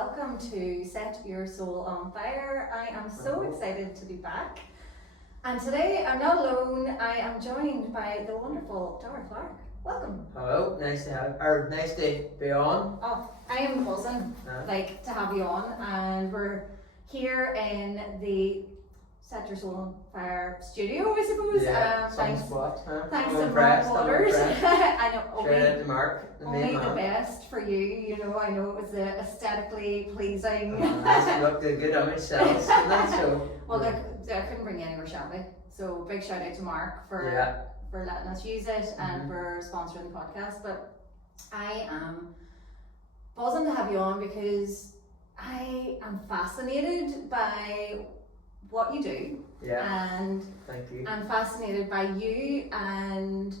welcome to Set Your Soul on Fire. I am so excited to be back. And today I'm not alone, I am joined by the wonderful Darragh Clarke. Welcome. Hello, nice to be on. Oh, I am buzzing to have you on, and we're here in the Set Your Soul on Fire studio, I suppose. Thanks to Mark Waters. I know, shout out to Mark, only the best for you. You know, I know it was aesthetically pleasing. It looked a good image sells, didn't it? So well, look, I couldn't bring you anywhere shabby. So big shout out to Mark for letting us use it and for sponsoring the podcast. But I am buzzing to have you on because I am fascinated by what you do. And thank you. I'm fascinated by you and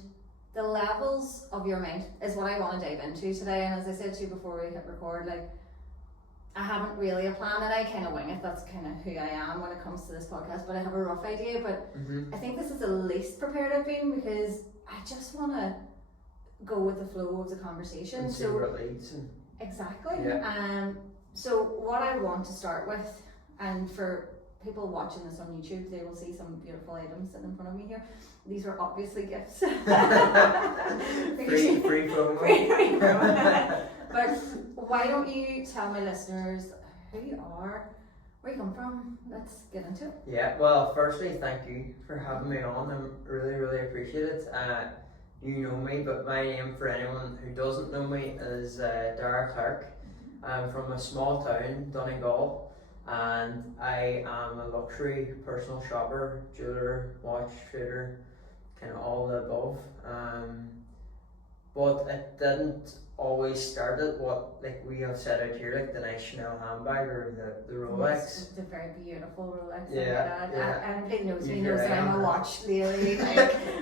the levels of your mind is what I want to dive into today. And as I said to you before we hit record, I haven't really a plan and I kind of wing it. That's kind of who I am when it comes to this podcast, but I have a rough idea. But I think this is the least prepared I've been because I just want to go with the flow of the conversation. And see where it leads. Exactly. So what I want to start with, and for people watching this on YouTube, they will see some beautiful items sitting in front of me here. These are obviously gifts. free promo. But why don't you tell my listeners who you are, where you come from? Let's get into it. Yeah, well, firstly, thank you for having me on. I really appreciate it. You know me, but my name, for anyone who doesn't know me, is Darragh Clarke. I'm from a small town, Donegal. And I am a luxury personal shopper, jeweler, watch trader, kind of all the above. But it didn't always start at what we have set out here, like the nice Chanel handbag or the Rolex. The very beautiful Rolex. Everybody knows me, knows that I'm a watch lady.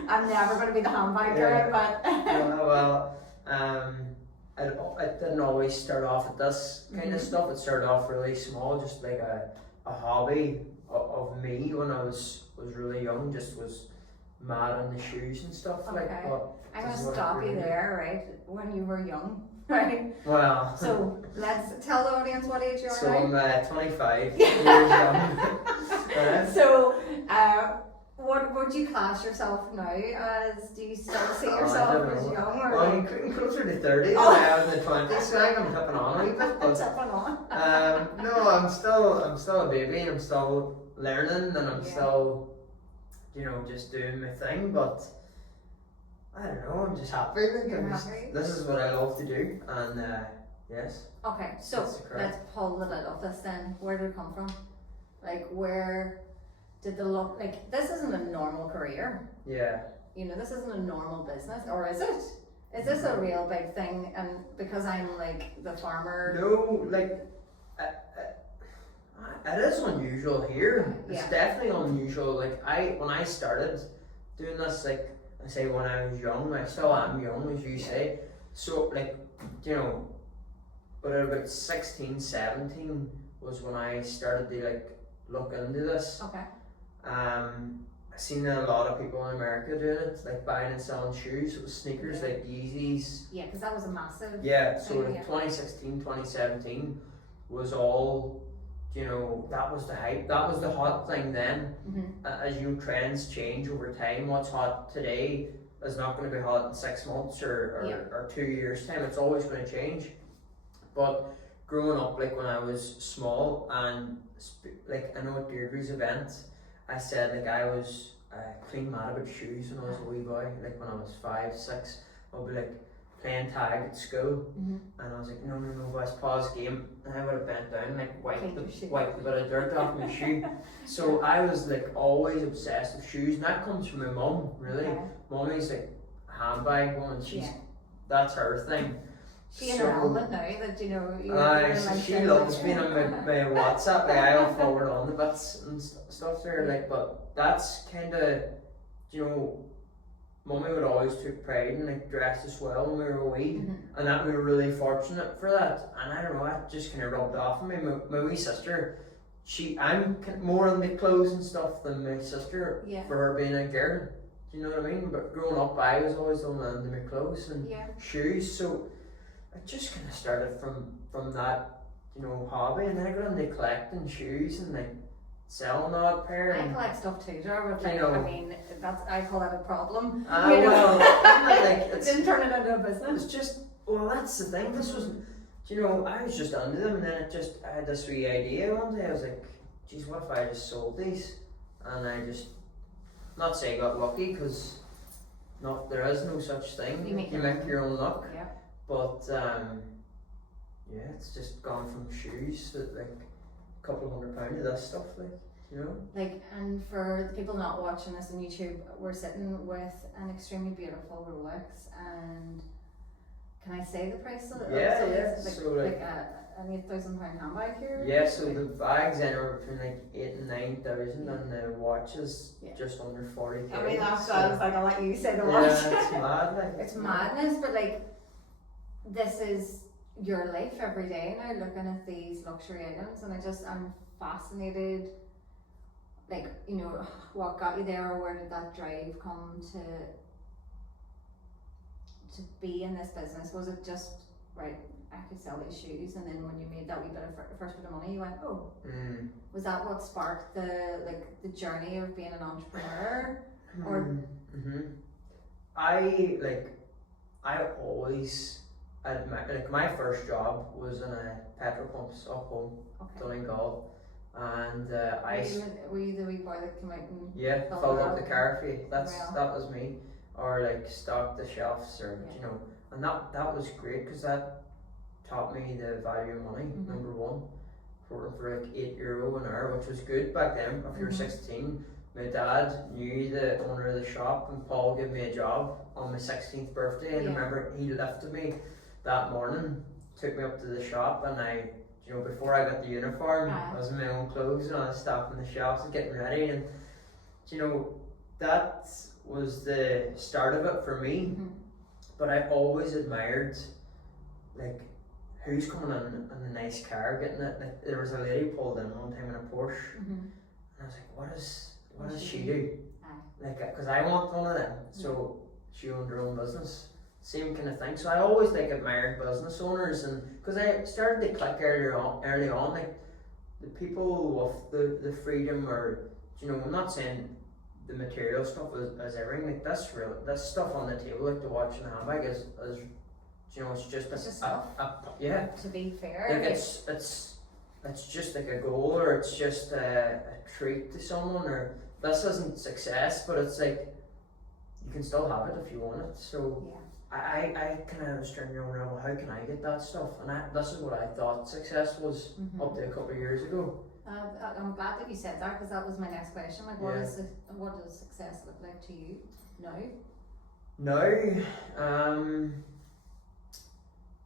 I'm never going to be the handbag girl, but. It didn't always start off at this kind of stuff. It started off really small, just like a hobby of me when I was really young, just was mad on the shoes and stuff. Okay. I'm going to stop you there, right? When you were young, right? Well. So let's tell the audience what age you are now. So I'm 25 years young. So, what would you class yourself now as? Do you still see yourself as young? Or well, I'm closer to 30 than I am in the 20s, so I'm tipping on a wee bit. But, no, I'm still a baby and I'm still learning and I'm still, just doing my thing, but I don't know, I'm just happy. This is what I love to do, and yes. Okay, so let's pull the lid off this then. Where did it come from? Where did the look, this isn't a normal career. Yeah. This isn't a normal business, or is it? Is this a real big thing? And because I'm the farmer. No, it is unusual here. It's definitely unusual. When I started doing this, I say when I was young, I still am young, as you say. So, but at about 16, 17 was when I started to look into this. Okay. I've seen a lot of people in America doing it, buying and selling shoes. It was sneakers like Yeezys. Yeah, because that was a massive. Yeah, so 2016, 2017 was all, that was the hype. That was the hot thing then. As trends change over time, what's hot today is not going to be hot in 6 months or 2 years time. It's always going to change. But growing up, when I was small, and I know at Deirdre's event, I said I was clean mad about shoes when I was a wee boy. When I was 5, 6, I'll be playing tag at school, and I was no boys, pause game, and I would have bent down wiped a bit of dirt off my shoe. So I was always obsessed with shoes, and that comes from my mum, really. Mummy's handbag woman, that's her thing. She in her element now that she loves being on my WhatsApp. I'll forward on the bits and stuff there. But that's kind of, Mummy would always take pride in dressed as well when we were wee, and that we were really fortunate for that. And I don't know, that just kind of rubbed off on me. My wee sister, I'm more on the clothes and stuff than my sister for her being a girl. Do you know what I mean? But growing up, I was always the one into my clothes and shoes, so it just kind of started from that, hobby, and then I got into collecting shoes and like selling that pair. I And, collect stuff too, Jar, but like, You know. I mean, I call that a problem. well, like It it's, didn't turn it into a business. it's just that's the thing. This was, I was just under them, and then I had this wee idea one day. I was like, geez, what if I just sold these? And I just, not say got lucky, because there is no such thing. You make your own luck. Yeah. But yeah, it's just gone from shoes to like a couple £100 of this stuff, Like, and for the people not watching this on YouTube, we're sitting with an extremely beautiful Rolex, and can I say the price of it? Yeah, So yeah. it's So, like an £8,000 handbag here. Yeah, so the bags anywhere between like 8,000 and 9,000, and the watches Yeah. just under 40k. I mean, that's so, why I was like, I'll let you say the yeah, watch. it's mad. Like, It's madness, but like, this is your life every day now, looking at these luxury items, and I'm fascinated. Like, what got you there, or where did that drive come to be in this business? Was it just right? I could sell these shoes, and then when you made that wee bit of first bit of money, you went, oh. Was that what sparked the journey of being an entrepreneur? Or I always my first job was in a petrol pumps up home, Donegal, and were you the wee boy that came out and filled up the car for you. That was me, or like stocked the shelves, or and that was great, because that taught me the value of money. Number one, for like €8 an hour, which was good back then. If you were 16, my dad knew the owner of the shop, and Paul gave me a job on my 16th birthday, and I remember he lifted me that morning, took me up to the shop, and I, before I got the uniform, I was in my own clothes, and I was stocking the shelves and getting ready, and that was the start of it for me. But I always admired, like, who's coming in a nice car, getting it. Like, there was a lady pulled in one time in a Porsche, and I was like, what does she do? Like, because I want one of them. So she owned her own business, same kind of thing. So I always like admired business owners, and because I started to click early on, like the people with the freedom, or I'm not saying the material stuff is everything. Like this stuff on the table, like the watch and the handbag, is it's just stuff. To be fair, like it's just like a goal, or it's just a treat to someone, or this isn't success, but it's like you can still have it if you want it. So I kind of was trying to know, how can I get that stuff? And this is what I thought success was up to a couple of years ago. I'm glad that you said that, because that was my next question. Like, what does success look like to you now?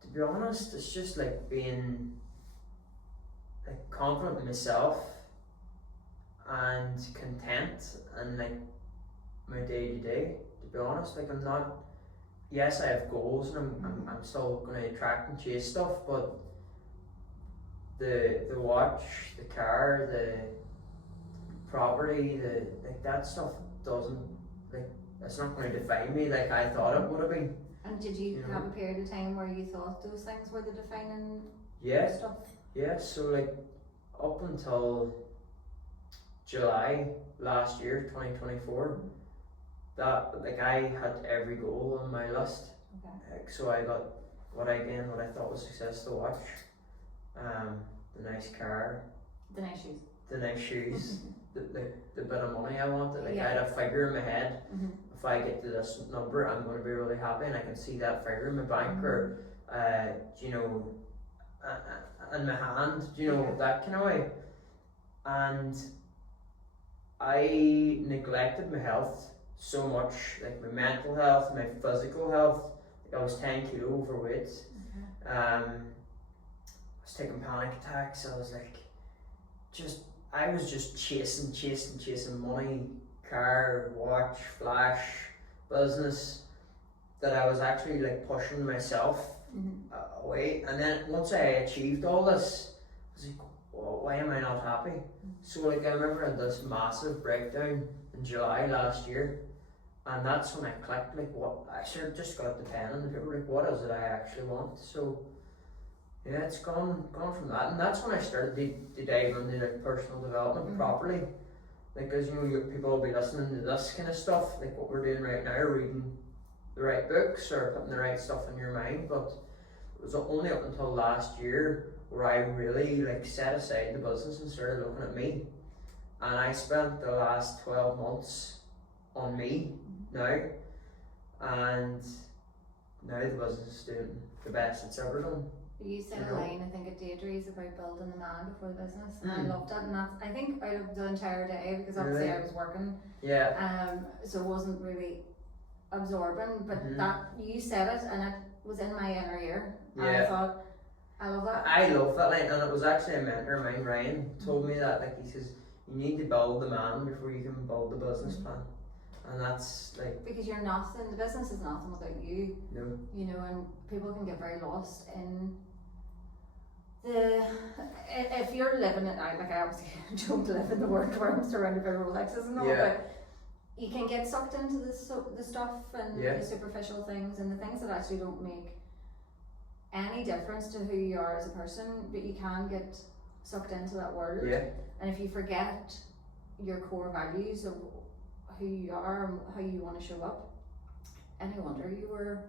To be honest, it's just like being like confident in myself and content, and like my day to day. To be honest, like I'm not. Yes, I have goals, and I'm still going to attract and chase stuff, but the watch, the car, the property, like that stuff doesn't, like, it's not going to define me like I thought it would have been. And did you have a period of time where you thought those things were the defining stuff? Yeah, so like up until July last year, 2024, that like I had every goal on my list. Like, so I got what I thought was success: the watch, the nice car, the nice shoes, the bit of money I wanted. Like I had a figure in my head. If I get to this number, I'm going to be really happy, and I can see that figure in my bank, or in my hand, that kind of way. And I neglected my health so much, like my mental health, my physical health. Like I was 10 kilo overweight. I was taking panic attacks. I was like, I was just chasing money, car, watch, flash, business, that I was actually like pushing myself away. And then once I achieved all this, I was like, well, why am I not happy? So like I remember I had this massive breakdown in July last year, and that's when I clicked, like, what I sort of just got the pen and the paper, like, what is it I actually want? So Yeah, it's gone from that, and that's when I started to dive into like personal development properly. Like, as you know, people will be listening to this kind of stuff, like what we're doing right now, reading the right books or putting the right stuff in your mind. But it was only up until last year where I really like set aside the business and started looking at me. And I spent the last 12 months on me now, and now the business is doing the best it's ever done. You said a line, I think, at Deirdre's about building the man before the business, and I loved that. And that's, I think, out of the entire day, because obviously I was working, so it wasn't really absorbing, but that you said it, and it was in my inner ear. And I thought, I love that. I love that line, and it was actually a mentor of mine, Ryan, told me that. Like, he says, you need to build the man before you can build the business plan. And that's like, because you're nothing, the business is nothing without you. No. You know, and people can get very lost in if you're living it out, like I obviously don't live in the world where I'm surrounded by Rolexes and all, but you can get sucked into the stuff and the superficial things and the things that actually don't make any difference to who you are as a person, but you can get sucked into that world. And if you forget your core values of who you are and how you want to show up, and no wonder you were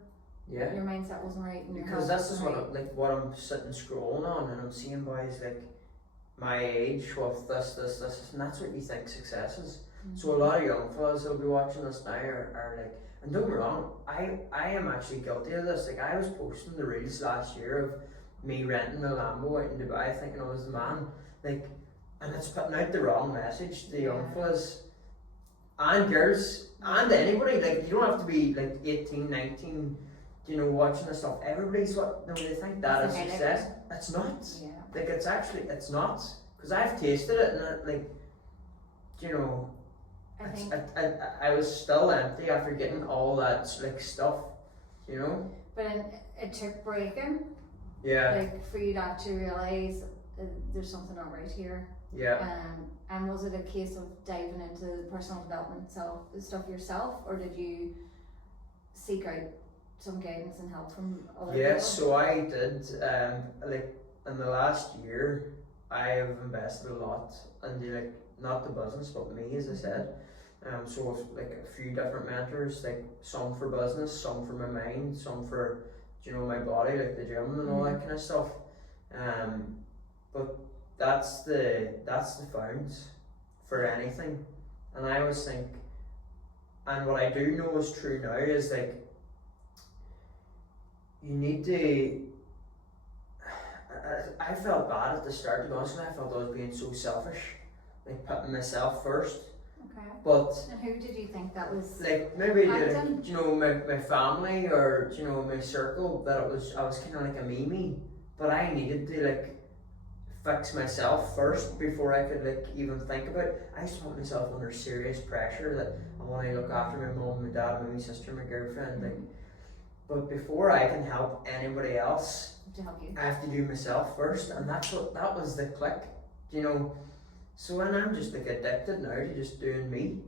your mindset wasn't right. And because this is what I'm sitting scrolling on, and I'm seeing boys like my age with this, and that's what you think success is. So a lot of young fellas that'll be watching this now are like, and don't get me wrong, I am actually guilty of this. Like, I was posting the reels last year of me renting a Lambo out in Dubai thinking I was the man, like, and it's putting out the wrong message to the young fellas and girls and anybody. Like, you don't have to be like 18, 19, you know, watching this stuff. Everybody's they think that is success. It's not. Like, it's not, because I've tasted it, and like, you know, I was still empty after getting all that like stuff, you know. But it took breaking. Like, for you to actually realise there's something not right here. And was it a case of diving into personal development stuff yourself, or did you seek out some guidance and help from other people? So I did. Like, in the last year, I have invested a lot into, like, not the business but me, as I said. So with like a few different mentors, like some for business, some for my mind, some for, you know, my body, like the gym and all that kind of stuff. But that's the founds for anything. And I always think, and what I do know is true now is, like, you need to. I felt bad at the start, to be honest with you. I felt I was being so selfish, like putting myself first. But and who did you think that was? Like, maybe you know, my family, or, you know, my circle, that I was kind of like a me, but I needed to like fix myself first before I could like even think about it. I used to put myself under serious pressure that I want to look after my mum, my dad, my sister, my girlfriend, like. But before I can help anybody else, I have to do myself first, and that was the click, you know. So when I'm just like addicted now to just doing me,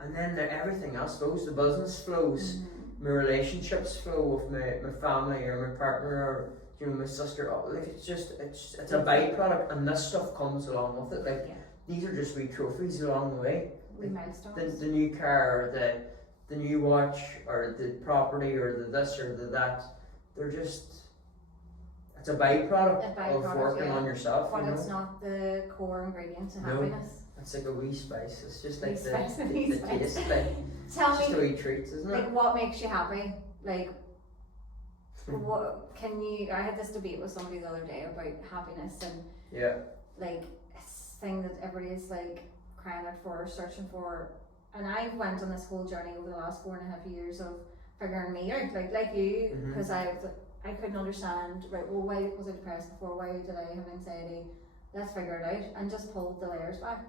and then everything else flows, the business flows, my relationships flow with my family or my partner, or, you know, my sister. Like, it's a byproduct, and this stuff comes along with it. Like, these are just wee trophies along the way. Like, the new car, or the new watch, or the property, or the this or the that. They're just. It's a byproduct of working on yourself. But it's not the core ingredient to happiness. It's like a wee spice. It's just like the taste. Like, Tell just me, a wee treat, isn't it? Like, what makes you happy? Like, what can you? I had this debate with somebody the other day about happiness, and like, it's a thing that everybody's like crying out for, searching for. And I went on this whole journey over the last 4.5 years of figuring me out, like you, because I couldn't understand, right, well, why was I depressed before? Why did I have anxiety? Let's figure it out, and just pull the layers back.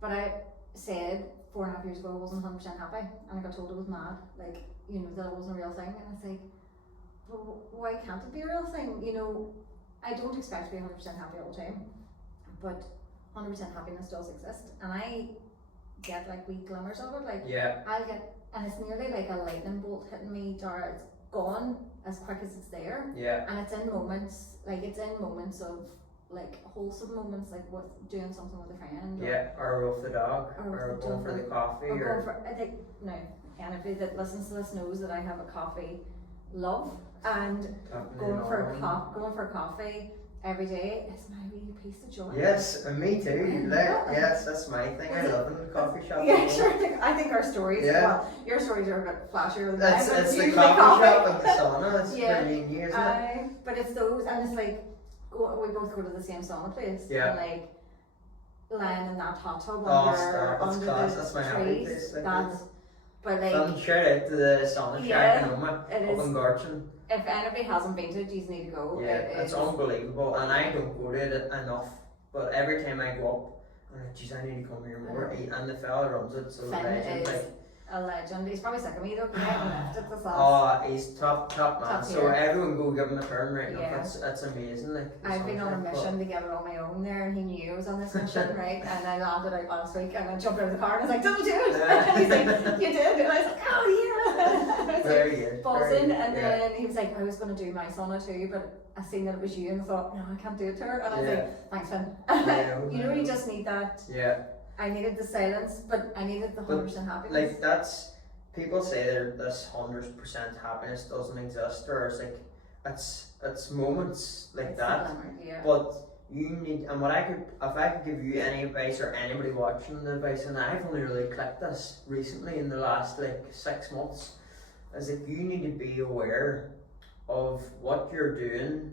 But I said 4.5 years ago I wasn't 100% happy, and I got told I was mad, like, you know, that it wasn't a real thing. And it's like, well, why can't it be a real thing? You know, I don't expect to be 100% happy all the time, but 100% happiness does exist, and I get like wee glimmers of it. Like, I'll get, and it's nearly like a lightning bolt hitting me, Darragh. It's gone as quick as it's there. Yeah. And it's in moments, like it's in moments of like wholesome moments, like with doing something with a friend. Yeah, or with the dog, or going for the coffee, or going for, I think, no, anybody that listens to this knows that I have a coffee love, and going for coffee every day is my wee piece of joy. Yes, and me too. Yes, that's my thing. I love in the coffee shop. Yeah, sure. I think our stories, well, your stories are a bit flashier than mine. It's the coffee shop and the sauna. It's pretty new, isn't it? But it's those, and it's like, we both go to the same sauna place. Yeah. And like, lying in that hot tub under that's my the happy trees. place. That's, but like, fun, shout out to the sauna shack in Oma, up in Gorchin. If anybody hasn't been to it, you need to go. Yeah, it's unbelievable, and I don't go to it enough. But every time I go up, I'm like, geez, I need to come here more. And the fella runs it, so Finn legend, is a legend. He's probably sick of me though, because I haven't left it this last. Oh, he's top man. Top so tier. everyone go give him a turn right now. Yeah. That's amazing. Like, I've been on a mission to get it on my own there, and he knew I was on this mission, right? And I landed out last week, and I jumped out of the car, and I was like, "Don't do it!" And he's like, "You did," and I was like, "Oh yeah!" And I was Very like, good. buzzing, and then he was like, "I was going to do my sauna too, but I seen that it was you, and I thought, no, I can't do it to her." And I was like, "Thanks, Finn." You know, you just need that. Yeah. I needed the silence, but I needed the 100% happiness. Like, that's, people say that this 100% happiness doesn't exist, or it's like, it's moments like It's that. yeah. But you need, and what I could, if I could give you any advice, or anybody watching the advice, and I've only really clicked this recently in the last like 6 months, is that you need to be aware of what you're doing.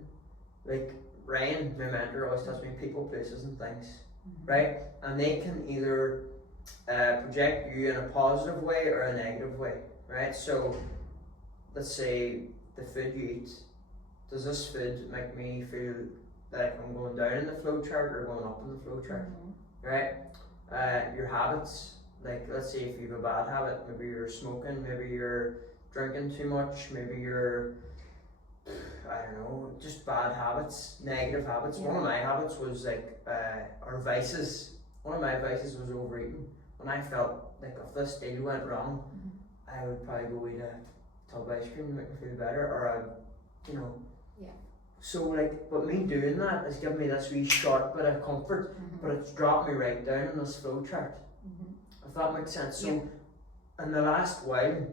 Like Ryan, my mentor, always tells me people, places, and things, right? And they can either project you in a positive way or a negative way, right? So let's say the food you eat, does this food make me feel like I'm going down in the flow chart or going up in the flow chart, right? Your habits, like let's say if you have a bad habit, maybe you're smoking, maybe you're drinking too much, maybe you're, I don't know, just bad habits, negative habits. One of my habits was like, or vices, one of my vices was overeating. When I felt like if this deal went wrong, I would probably go eat a tub of ice cream to make me feel better, or you know. Yeah. So like, but me doing that has given me this wee short bit of comfort, but it's dropped me right down in this flow chart. If that makes sense. So in the last while,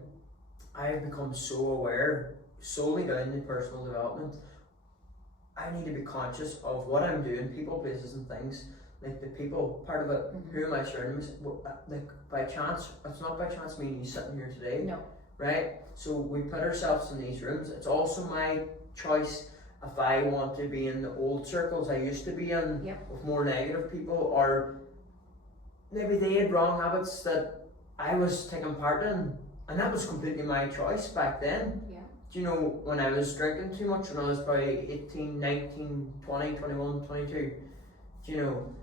I've become so aware, solely down in personal development. I need to be conscious of what I'm doing, people, places, and things. Like the people part of it, who am I surrounding myself? Like by chance, it's not by chance me and you sitting here today. No. Right? So we put ourselves in these rooms. It's also my choice if I want to be in the old circles I used to be in with more negative people, or maybe they had wrong habits that I was taking part in, and that was completely my choice back then. Do you know, when I was drinking too much, when I was probably 18, 19, 20, 21, 22, do you know,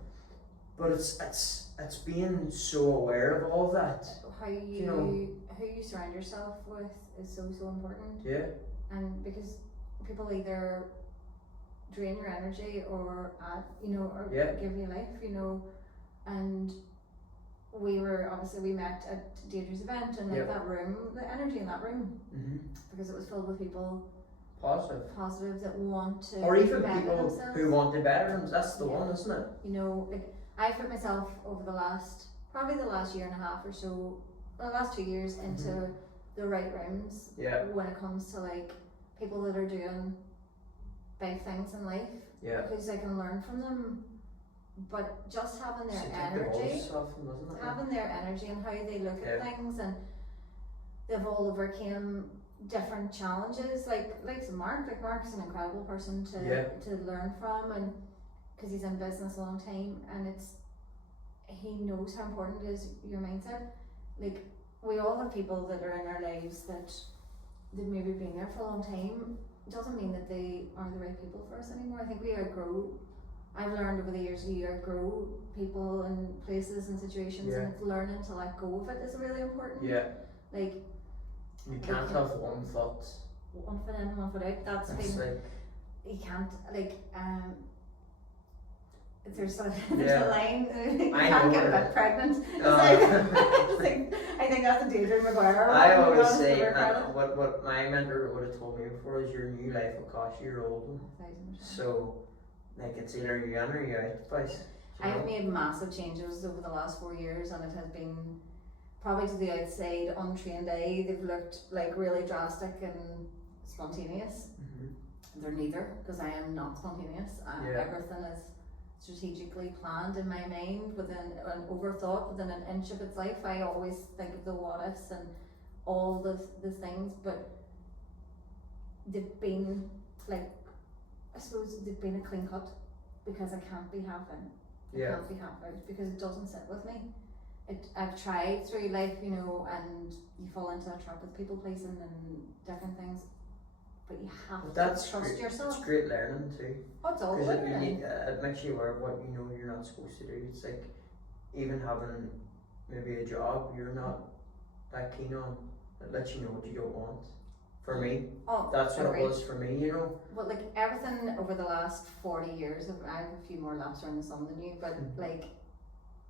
but it's being so aware of all of that. How who you surround yourself with is so important. Yeah. And because people either drain your energy or add, or give you life, and we met at Deirdre's event, and like that room, the energy in that room, because it was filled with people positive that want to, or even people themselves. Who want to better themselves. That's the one, isn't it? Like I put myself over the last year and a half or so, the last 2 years, into the right rooms when it comes to like people that are doing big things in life, because I can learn from them. But just having their energy, and how they look at things, and they've all overcame different challenges. Like Mark's an incredible person to learn from, and because he's in business a long time, and he knows how important it is, your mindset. Like we all have people that are in our lives that they've maybe been there for a long time. It doesn't mean that they are the right people for us anymore. I think we outgrow. I've learned over the years you outgrow people and places and situations, and it's learning to let go of it is really important. Like you can't have one foot in, one foot out. That's been, like, you can't, like there's a line, you I can't know get a where- bit pregnant. Uh, I think that's a Deirdre McGuire. I one, to be always honest, say, to her credit. what my mentor would have told me before is your new life will cost you your old one. 1,000%. So, like, it's either you in or you out place. you I've know? made massive changes over the last 4 years, and it has been probably to the outside, untrained eye, they've looked like really drastic and spontaneous. Mhm. They're neither, because I am not spontaneous. Yeah. Everything is strategically planned in my mind, within an overthought, within an inch of its life. I always think of the what ifs and all the things, but they've been like, I suppose they've been a clean cut, because I can't be half in. I Yeah. can't be half out, because it doesn't sit with me. I've tried through life, you know, and you fall into a trap with people pleasing and different things, but you have But to that's trust great. yourself. It's great learning too. Oh, it's all Because learning. it makes you aware of what you know you're not supposed to do. It's like even having maybe a job you're not that keen on, it lets you know what you don't want. For me, Oh, that's what agreed. it was for me, you know. Well, like everything over the last 40 years, I have a few more laps around the sun than you, but like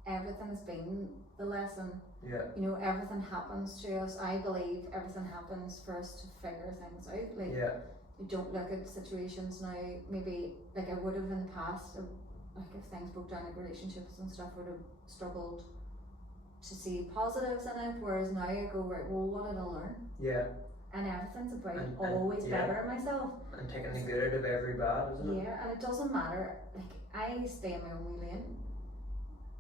everything has been the lesson. Yeah. You know, everything happens to us. I believe everything happens for us to figure things out. Like, Yeah. you don't look at situations now, maybe like I would have in the past, like if things broke down, like relationships and stuff, would have struggled to see positives in it, whereas now I go, right, well, what did I learn? Yeah. And everything's about And always yeah. bettering myself. And taking the good out of every bad, isn't it? Yeah, and it doesn't matter, like I stay in my own wee lane.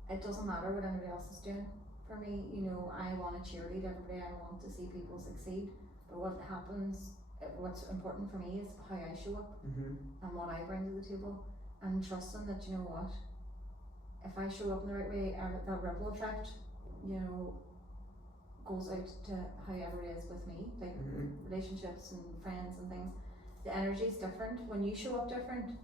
It doesn't matter what anybody else is doing. For me, you know, I want to cheerlead everybody, I want to see people succeed, but what happens, what's important for me is how I show up Mhm. and what I bring to the table, and trusting that, you know what, if I show up in the right way, that ripple effect, you know, goes out to however it is with me, like Mhm. relationships and friends and things. The energy's different when you show up different.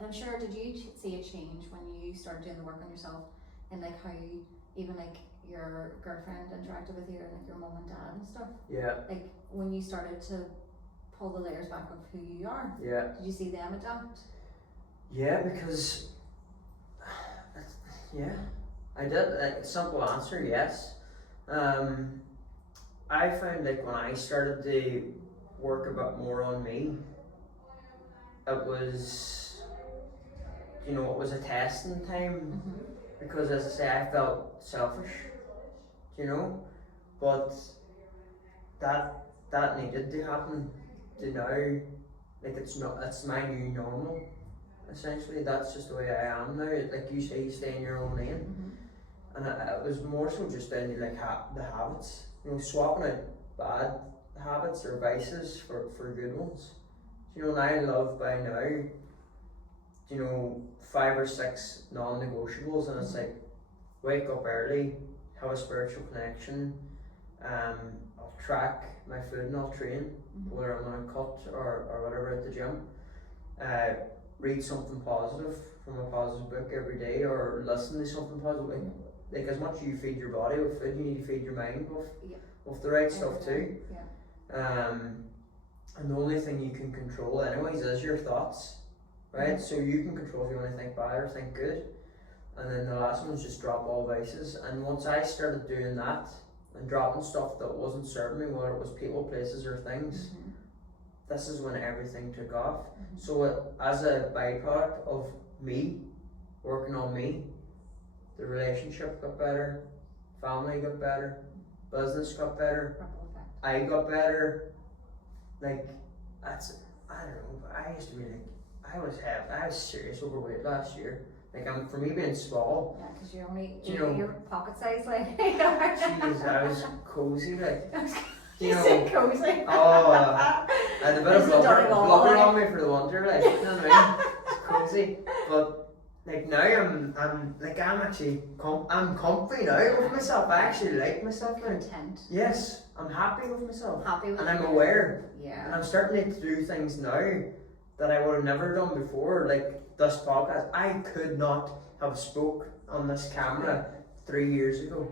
I'm sure, did you see a change when you started doing the work on yourself, and like how you, even like your girlfriend interacted with you, and like your mum and dad and stuff, Yeah. like when you started to pull the layers back of who you are, Yeah. did you see them adapt? Yeah, because yeah, I did. Simple answer, yes. I found like when I started to work a bit more on me, it was, you know, it was a testing time, because as I say, I felt selfish, you know, but that needed to happen to now, like it's my new normal. Essentially, that's just the way I am now. Like you say, you stay in your own lane, and it was more so just down to like the habits. You know, swapping out bad habits or vices for good ones. You know, and I love by now, you know, 5 or 6 non-negotiables, and it's like wake up early, have a spiritual connection. I'll track my food and I'll train, whether I'm on a cut or whatever at the gym. Read something positive from a positive book every day, or listen to something positive. Like as much as you feed your body with food, you need to feed your mind with the right stuff too. Yeah. And the only thing you can control anyways is your thoughts, right? So you can control if you want to think bad or think good. And then the last one is just drop all vices. And once I started doing that and dropping stuff that wasn't serving me, whether it was people, places or things, this is when everything took off. So as a byproduct of me working on me, the relationship got better, family got better, business got better, I got better. Like that's, I don't know, I used to be like, I was serious overweight last year. Like for me being small. Yeah, because you're only, you know, your pocket size, like. Jeez, I was cozy, like. You know, know, cozy. Oh, I had a bit of blubber on me for the winter, like, you know what I mean? It's cozy, but like now I'm actually I'm comfy now with myself. I actually like myself now. Content. Yes, I'm happy with myself. Happy with and I'm aware. Yeah. And I'm starting to do things now that I would have never done before. Like this podcast, I could not have spoke on this camera 3 years ago.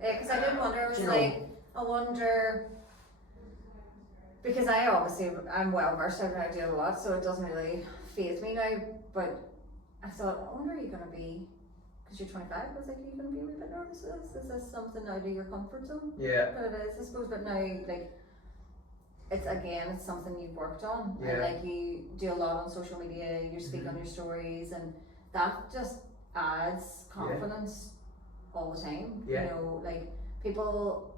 Yeah, because I did wonder. I was You like, I wonder, because I'm well versed, I do a lot, so it doesn't really faze me now, but I thought, I wonder, are you going to be, because you're 25, I was like, are you going to be a wee bit nervous with this? Is this something out of your comfort zone? Yeah. But it is, I suppose, but now, like, it's something you've worked on. Yeah. And like, you do a lot on social media, you speak on your stories, and that just adds confidence all the time. Yeah. You know, like, people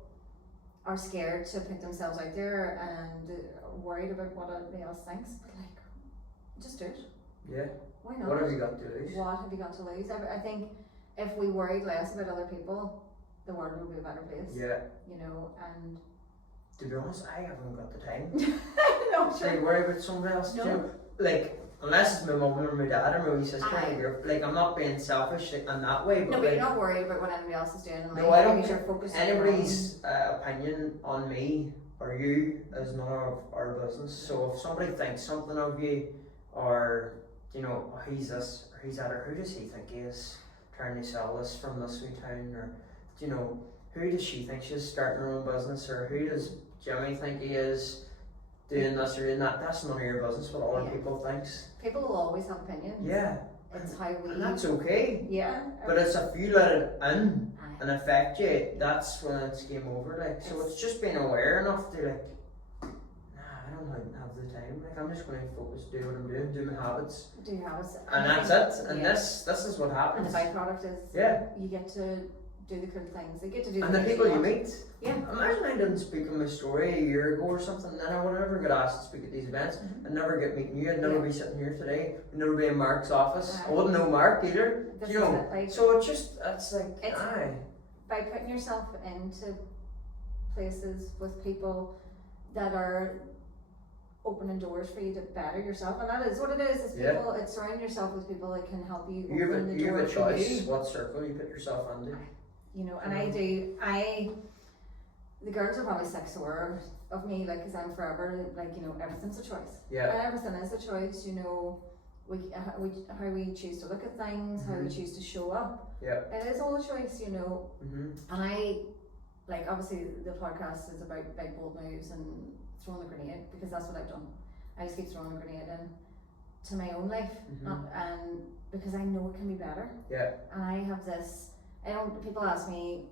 are scared to put themselves out there and worried about what everybody else thinks, but like, just do it. Yeah. Why not? What have you got to lose? What have you got to lose? I think if we worried less about other people, the world would be a better place. Yeah. You know, and to be honest, I haven't got the time. no, To sure. worry about somebody else. No. You know, like, unless it's my mum or my dad or my wee sister, Aye. like, I'm not being selfish like, in that way. But No, but like, you're not worried about what anybody else is doing in life. no, I don't because think you're focused on your anybody's opinion on me or you is none of our business. So if somebody thinks something of you, or you know, oh, he's this or he's that, or who does he think he is trying to sell this from this wee town, or you know, who does she think she's starting her own business, or who does Jimmy think he is doing this or doing that? That's none of your business what other people thinks. People will always have opinions. Yeah, It's how we. and that's okay. Yeah. But it's if you let it in Aye. and affect you, that's when it's game over. Like, so it's just being aware enough to like, nah, I don't have the time. Like, I'm just going to focus, do what I'm doing, do my habits, Do you have a and that's it. And this is what And happens. the byproduct is you get to do the cool things. You get to do And the things people you want. meet. Yeah. Imagine I didn't speak on my story a year ago or something, then I would never get asked to speak at these events. I'd never get meeting you. I'd never be sitting here today. I'd never be in Mark's office. I wouldn't know Mark either. This You know. is it, like, So it's like, It's- aye. by putting yourself into places with people that are opening doors for you to better yourself, and that is what it is. It's people. It's surrounding yourself with people that can help you open the You door have a for choice you. what circle you put yourself into. You know, and the girls are probably sick sore of me, like, because I'm forever like, you know, everything's a choice. Yeah. And everything is a choice. You know, how we choose to look at things, how we choose to show up. Yeah. It is all a choice, you know. Mm-hmm. And I, like, obviously the podcast is about big bold moves and throwing the grenade, because that's what I've done. I just keep throwing the grenade in to my own life, and because I know it can be better. Yeah. And I have this, people ask me,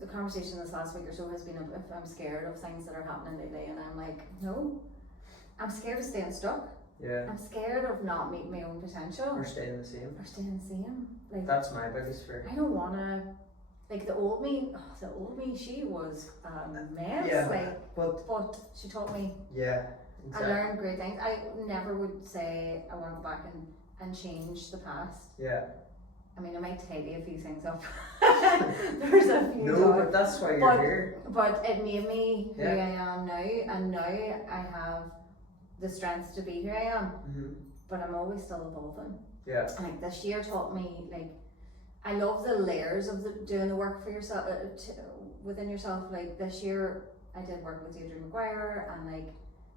the conversation this last week or so has been if I'm scared of things that are happening lately, and I'm like, no, I'm scared of staying stuck. Yeah. I'm scared of not meeting my own potential. Or staying the same. Or staying the same. Like, That's my biggest fear. I don't wanna, like, the old me, she was a mess. Yeah, like, but she taught me. Yeah. I learned great things. I never would say I want to go back and change the past. Yeah. I mean, I might tidy a few things up. There's a few. No, but that's why you're here. But it made me who I am now, and now I have the strength to be who I am. Mm-hmm. But I'm always still evolving. Yeah. And like, this year taught me, like, I love the layers of doing the work for yourself, within yourself. Like, this year I did work with Adrian McGuire, and like,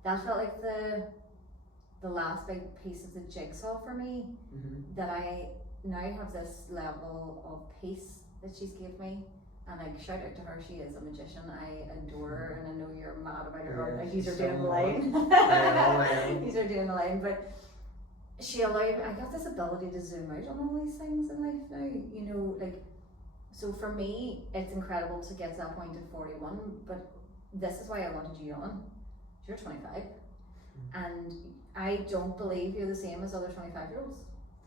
that felt like the last big piece of the jigsaw for me. Mm-hmm. That I now have this level of peace that she's gave me, and like, shout out to her. She is a magician. I adore her, and I know you're mad about her. Yeah, Like, these are she's doing so the line. I know. These are doing the line, but she allowed me. I got this ability to zoom out on all these things in life now. You know, like, so for me, it's incredible to get to that point at 41. But this is why I wanted you on. You're 25, and I don't believe you're the same as other 25-year-olds.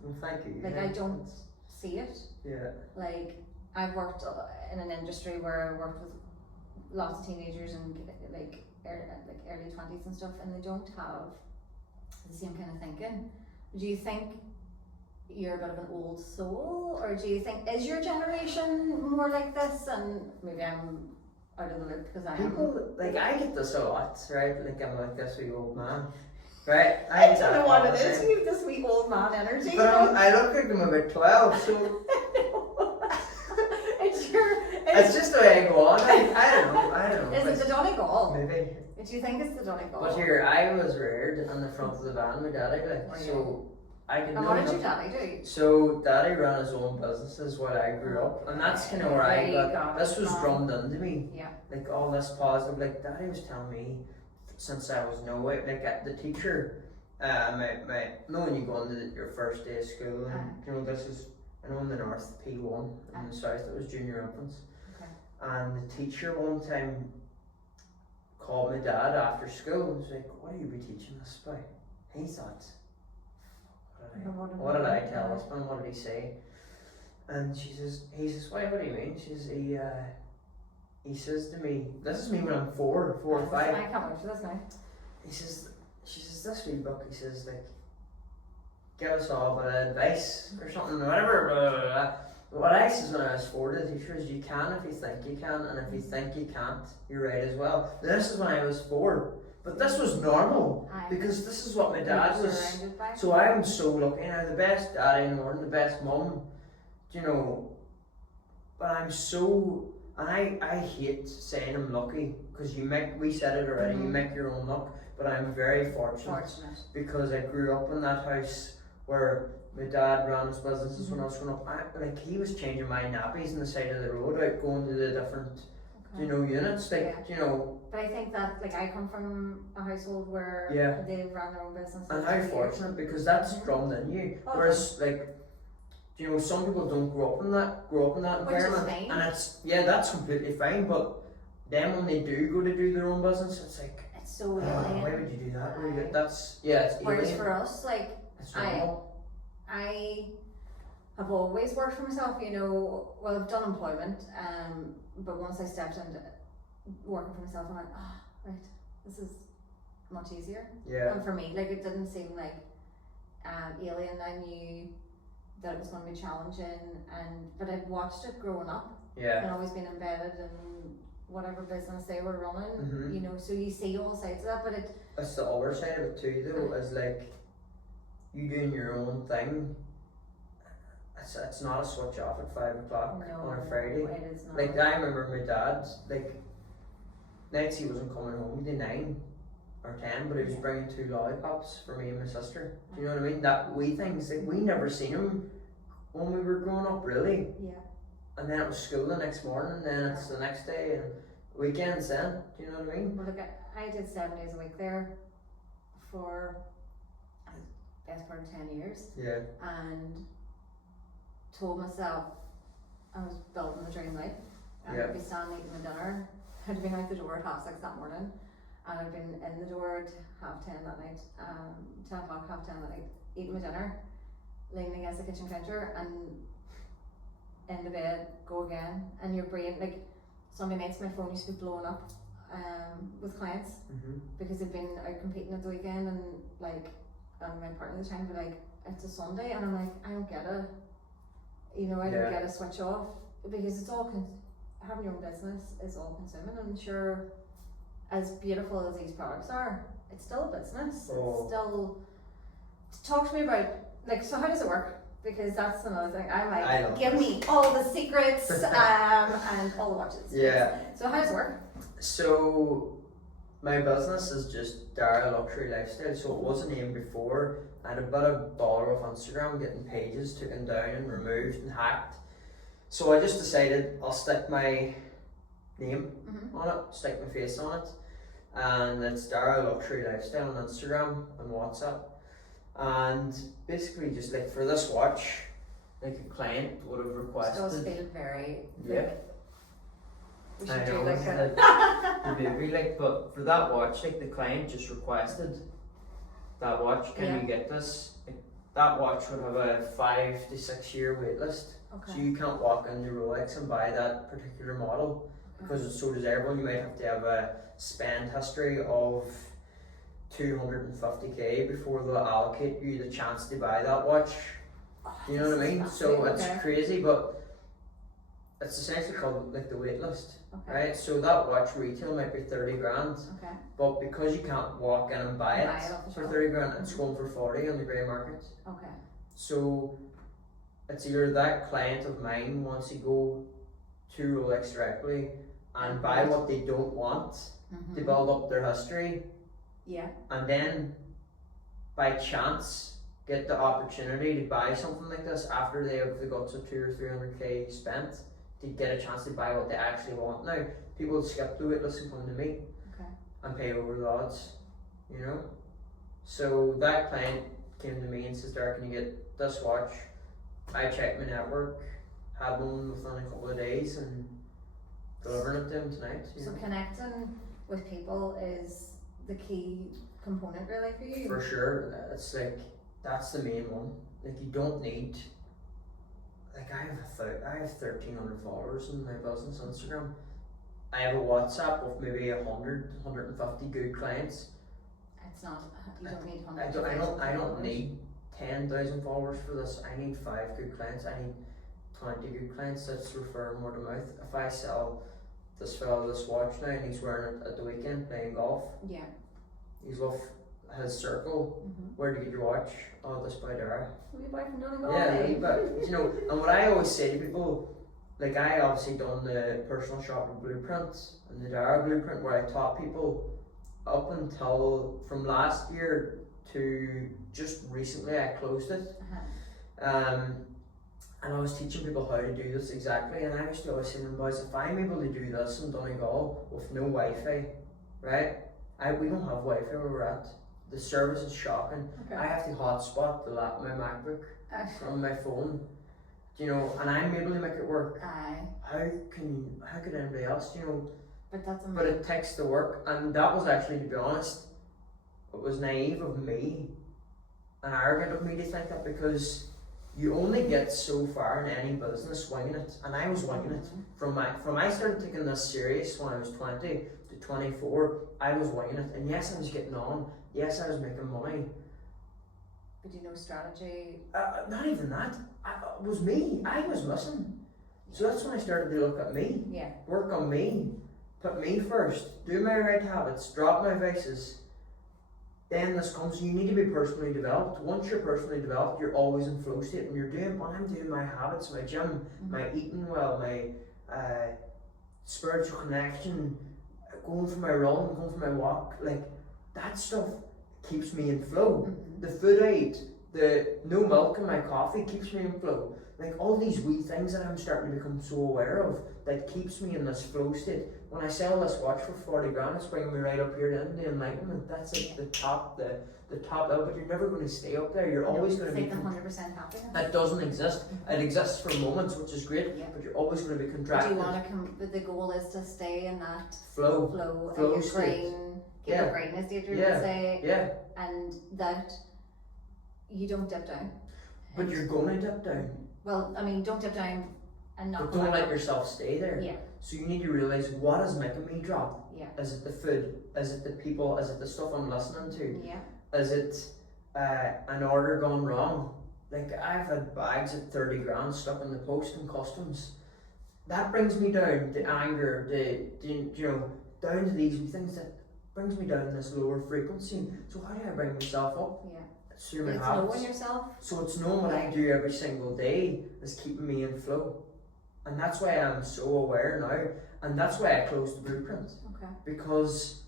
Well, thank you. Like, I don't see it. Yeah. Like, I've worked in an industry where I worked with lots of teenagers and like early 20s and stuff, and they don't have the same kind of thinking. Do you think you're a bit of an old soul, or do you think is your generation more like this? And maybe I'm out of the loop because I am. People, like, I get this a lot, right? Like, I'm like this wee old man, right? I don't know what it is. You have this wee old man energy. But I look like I'm about 12, so it's just the way I go on. I don't know. Is it the Donegal? Maybe. Do you think it's the Donegal? But here, I was reared in the front of the van with Daddy, like, Oh, yeah. so I can. And what did your daddy do? So Daddy ran his own businesses while I grew up, and that's kind of where I got. This was drummed into me. Yeah. Like, all this positive. Like, Daddy was telling me since I was like, the teacher when you go into your first day of school, and you know, this is, I know in the north, P1, in the south it was junior infants. Okay. And the teacher one time called my dad after school and was like, what do you be teaching us by? He thought, what did I tell us, and what did he say? And he says, what do you mean? He says to me, this is me when I'm four or five. I can't wait for this now. She says, this wee book, he says, like, give us all a bit of advice or something, or whatever, blah, blah, blah. What I says when I was 4 to the teacher is, you can if you think you can, and if you think you can't, you're right as well. This is when I was 4, but this was normal, because this is what my dad was. So I'm so lucky now, the best dad in the world, the best mum, you know, but I'm so, and I hate saying I'm lucky, because we said it already, you make your own luck, but I'm very fortunate. Because I grew up in that house where my dad ran his businesses when I was growing up. Like, he was changing my nappies on the side of the road, out going to the different, you know, units, like, you know. But I think that, like, I come from a household where they ran their own business. And how fortunate, because that's drummed in you. Whereas, like, you know, some people don't grow up in that environment, and that's completely fine. But then when they do go to do their own business, it's like, it's so alien. Why would you do that? It's alien. Whereas for us, like, it's normal. I have always worked for myself, you know. Well, I've done employment, but once I stepped into working for myself, I went, right, this is much easier. Yeah. And for me, like, it didn't seem like alien. I knew that it was going to be challenging, but I'd watched it growing up. Yeah. And always been embedded in whatever business they were running, you know. So you see all sides of that, but it's the other side of it too, though, is like, you doing your own thing. It's not a switch off at 5 o'clock on a Friday. It is not. Like, I remember my dad, like, nights he wasn't coming home, he did 9 or 10, but he was bringing 2 lollipops for me and my sister. Do you know what I mean? That wee things, like, we never seen him when we were growing up, really. Yeah. And then it was school the next morning, and then it's the next day, and weekends then. Do you know what I mean? Well, look, I did 7 days a week there for best part of 10 years. Yeah. And told myself I was building the dream life. I'd be standing eating my dinner. I'd been out the door at 6:30 that morning, and I'd been in the door at 10:30 that night, 10 o'clock, 10:30 that night, eating my dinner, leaning against the kitchen counter, and in the bed, go again. And your brain, like, Sunday nights my phone used to be blowing up with clients because they've been out competing at the weekend, and like, my partner at the time would be like, it's a Sunday, and I'm like, I don't get it, you know. I don't get a switch off, because it's all having your own business is all consuming. And sure, as beautiful as these products are, it's still a business. It's still, talk to me about, like, so how does it work? Because that's another thing. I'm like, give me all the secrets and all the watches. Yeah. So how does it work? So my business is just Darragh Luxury Lifestyle. So it was a name before. I had a bit of bother with Instagram, getting pages taken down and removed and hacked. So I just decided I'll stick my name on it, stick my face on it, and it's Darragh Luxury Lifestyle on Instagram and WhatsApp. And basically, just like for this watch, like a client would have requested. It does feel very. We should I do know, like the baby, like, but for that watch, like, the client just requested that watch. Can you get this? Like, that watch would have a 5 to 6 year wait list. So you can't walk into Rolex and buy that particular model because it's so desirable. You might have to have a spend history of 250k before they'll allocate you the chance to buy that watch. Do you know what I mean? So it's crazy, but it's essentially called like the wait list, right? So that watch retail might be 30 grand, but because you can't walk in and buy it for 30 grand, it's going for 40 on the grey market. So it's either that client of mine wants to go to Rolex directly and buy what they don't want to build up their history, and then by chance get the opportunity to buy something like this after they have got to 200 or 300k spent, to get a chance to buy what they actually want. Now people skip the wait list and come to me and pay over the odds, you know. So that client came to me and says, Darragh, can you get this watch? I checked my network, had one within a couple of days, and delivering it to him tonight. So connecting with people is the key component really for you? For sure. It's like, that's the main one. Like, you don't need, like, I have 1,300 followers in my business Instagram. I have a WhatsApp with maybe 150 good clients. It's not, you don't need I hundreds. I don't need 10,000 followers for this. I need 5 good clients. I need 20 good clients. That's referring word of mouth. If I sell this fellow this watch now and he's wearing it at the weekend playing golf, Yeah. he's with his circle. Where do you get your watch? Oh, this by Darragh. We buy from Donegal. Yeah, but you know, and what I always say to people, like, I obviously done the personal shopper blueprint and the Darragh blueprint where I taught people up until from last year to just recently I closed it. And I was teaching people how to do this exactly, and I used to always say to them, boys, if I'm able to do this in Donegal with no Wi-Fi, right? We don't have Wi-Fi where we're at. The service is shocking. Okay. I have to hotspot my MacBook from my phone, you know, and I'm able to make it work. Aye. How could anybody else, you know? But that's But it takes the work, and that was actually, to be honest, it was naive of me and arrogant of me to think that, because you only get so far in any business winging it, and I was winging it. From I started taking this serious when I was 20 to 24, I was winging it, and yes, I was getting on, yes, I was making money. But you know, strategy. Not even that. It was me. I was missing. So that's when I started to look at me, Yeah. work on me, put me first, do my right habits, drop my vices. Then this comes, you need to be personally developed. Once you're personally developed, you're always in flow state. When I'm doing my habits, my gym, my eating well, my spiritual connection, going for my run, going for my walk, like that stuff keeps me in flow. The food I eat, the no milk in my coffee keeps me in flow. Like all these wee things that I'm starting to become so aware of that keeps me in this flow state. When I sell this watch for 40 grand, it's bringing me right up here to the enlightenment. That's it, the top level, but you're never going to stay up there. You're always going to be 100% happiness. That doesn't exist. It exists for moments, which is great, Yeah. but you're always going to be Do contracted. you want to but the goal is to stay in that Flow and your state. brain, keep your brain, as Deirdre would say, Yeah, and that you don't dip down. but you're going to dip down. Well, I mean, don't dip down and not But go don't back let up. yourself stay there. Yeah. So you need to realise, what is making me drop? Yeah. Is it the food? Is it the people? Is it the stuff I'm listening to? Yeah. Is it an order gone wrong? Like, I've had bags at 30 grand stuck in the post in customs. That brings me down. The anger, the you know, down to these things that brings me down this lower frequency. So how do I bring myself up? Yeah. It's through my It's habits. knowing yourself. So it's knowing what I do every single day is keeping me in flow. And that's why I'm so aware now. And that's why I closed the blueprint. Okay. Because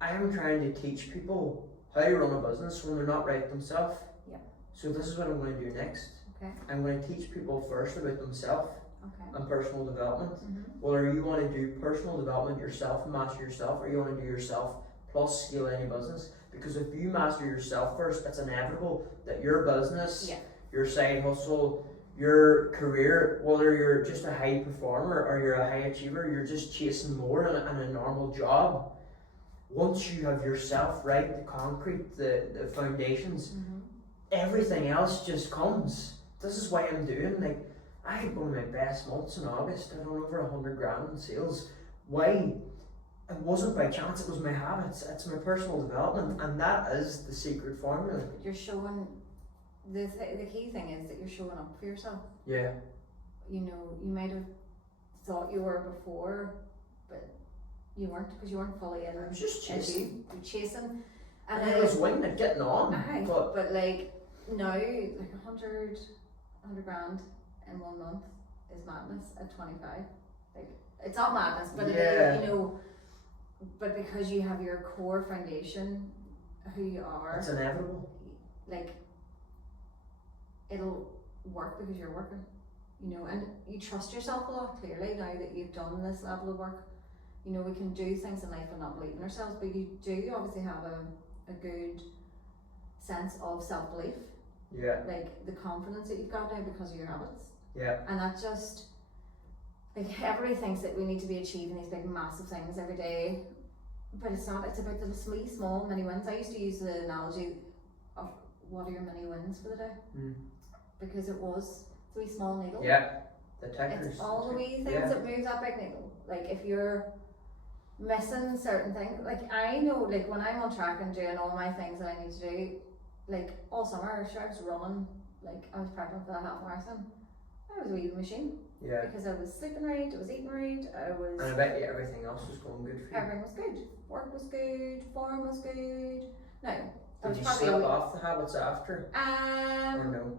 I am trying to teach people how to run a business when they're not right themselves. Yeah. So this is what I'm going to do next. Okay. I'm going to teach people first about themselves Okay. and personal development. Mm-hmm. Whether you want to do personal development yourself and master yourself, or you want to do yourself plus scale any business. Because if you master yourself first, it's inevitable that your business, your side hustle, your career, whether you're just a high performer or you're a high achiever, you're just chasing more in a normal job. Once you have yourself right, the concrete, the foundations, everything else just comes. This is why I'm doing, like, I had one of my best months in August. I done over 100 grand in sales. Why? It wasn't by chance, it was my habits, it's my personal development, and that is the secret formula. You're showing, the key thing is that you're showing up for yourself. Yeah. You know, you might have thought you were before, but you weren't, because you weren't fully in. I was just chasing. You're chasing. And I was winging it, getting on. But like, now, like 100 grand in 1 month is madness at 25. Like, it's not madness, but it is, you know, but because you have your core foundation, who you are, it's inevitable. like, it'll work because you're working, you know, and you trust yourself a lot, clearly, now that you've done this level of work. You know, we can do things in life and not believe in ourselves, but you do obviously have a good sense of self-belief. Yeah. Like the confidence that you've got now because of your habits. Yeah. And that just, like, everybody thinks that we need to be achieving these big massive things every day, but it's not. It's about the small mini wins. I used to use the analogy of what are your mini wins for the day, because it was 3 small needles. Yeah, the tickers. It's all the wee things that move that big needle. Like if you're missing certain things, like I know, like when I'm on track and doing all my things that I need to do, like all summer, sure, I was running, like I was prepping for the half marathon. I was a wee machine. Yeah. Because I was sleeping right, I was eating right, And I bet you everything else was going good for you. everything was good. Work was good, form was good. No. Did you slip off the habits after? Or no?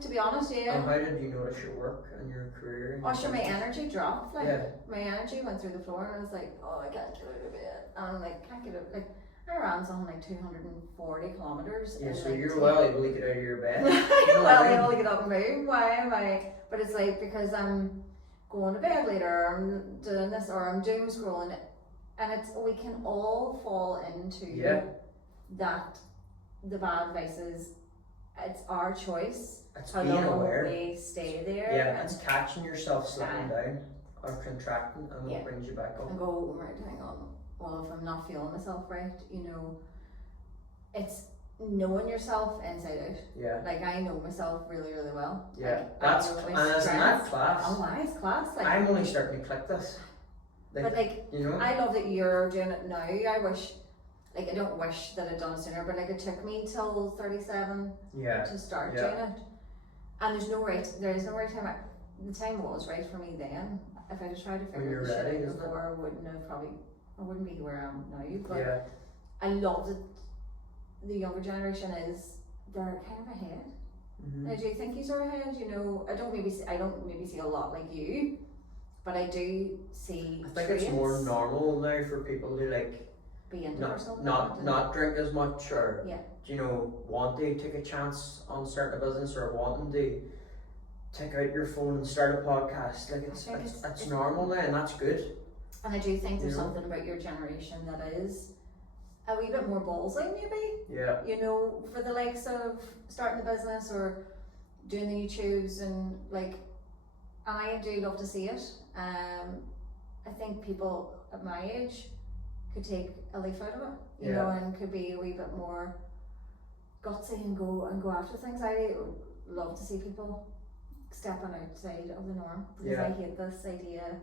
To be honest, yeah. And how did you notice your work and your career? And Oh, sure, my energy dropped. Like, yeah. my energy went through the floor, and I was like, oh, I can't get out of bed. And I'm like, can't get out. Like, I ran something like 240 kilometres. Yeah, so like you're well able to get out of your bed. I'm well able to get up and move. Why am I? But it's like because I'm going to bed later, or I'm doing this, or I'm doom scrolling, and it's we can all fall into that. The bad vices. It's our choice. It's how being long aware. we stay there. Yeah, it's catching yourself slipping down or contracting, and what brings you back up. And go, right, hang on. Well, if I'm not feeling myself right, it's knowing yourself inside out. Yeah. Like I know myself really, really well. Yeah, like, that's and isn't that class? Oh, nice class. Like I'm only starting to click this. Like, but like, I love that you're doing it now. I wish. Like I don't wish that I'd done it sooner, but like it took me till 37 to start doing it. And there is no right time. The time was right for me then. If I'd have tried to figure this shit out before, I wouldn't be where I am now. But I love that the younger generation they're kind of ahead. Now, do you think you are ahead? I don't maybe see a lot like you, but I do see. I think it's more normal now for people to like. Be into not drink as much, or want to take a chance on starting a business, or wanting to take out your phone and start a podcast. Like it's normal now, and that's good. And I do think there's something about your generation that is a wee bit more ballsy, maybe. Yeah. For the likes of starting the business or doing the YouTubes and like, and I do love to see it. I think people at my age could take a leaf out of it, you know, and could be a wee bit more gutsy and go after things. I love to see people stepping outside of the norm, because I hate this idea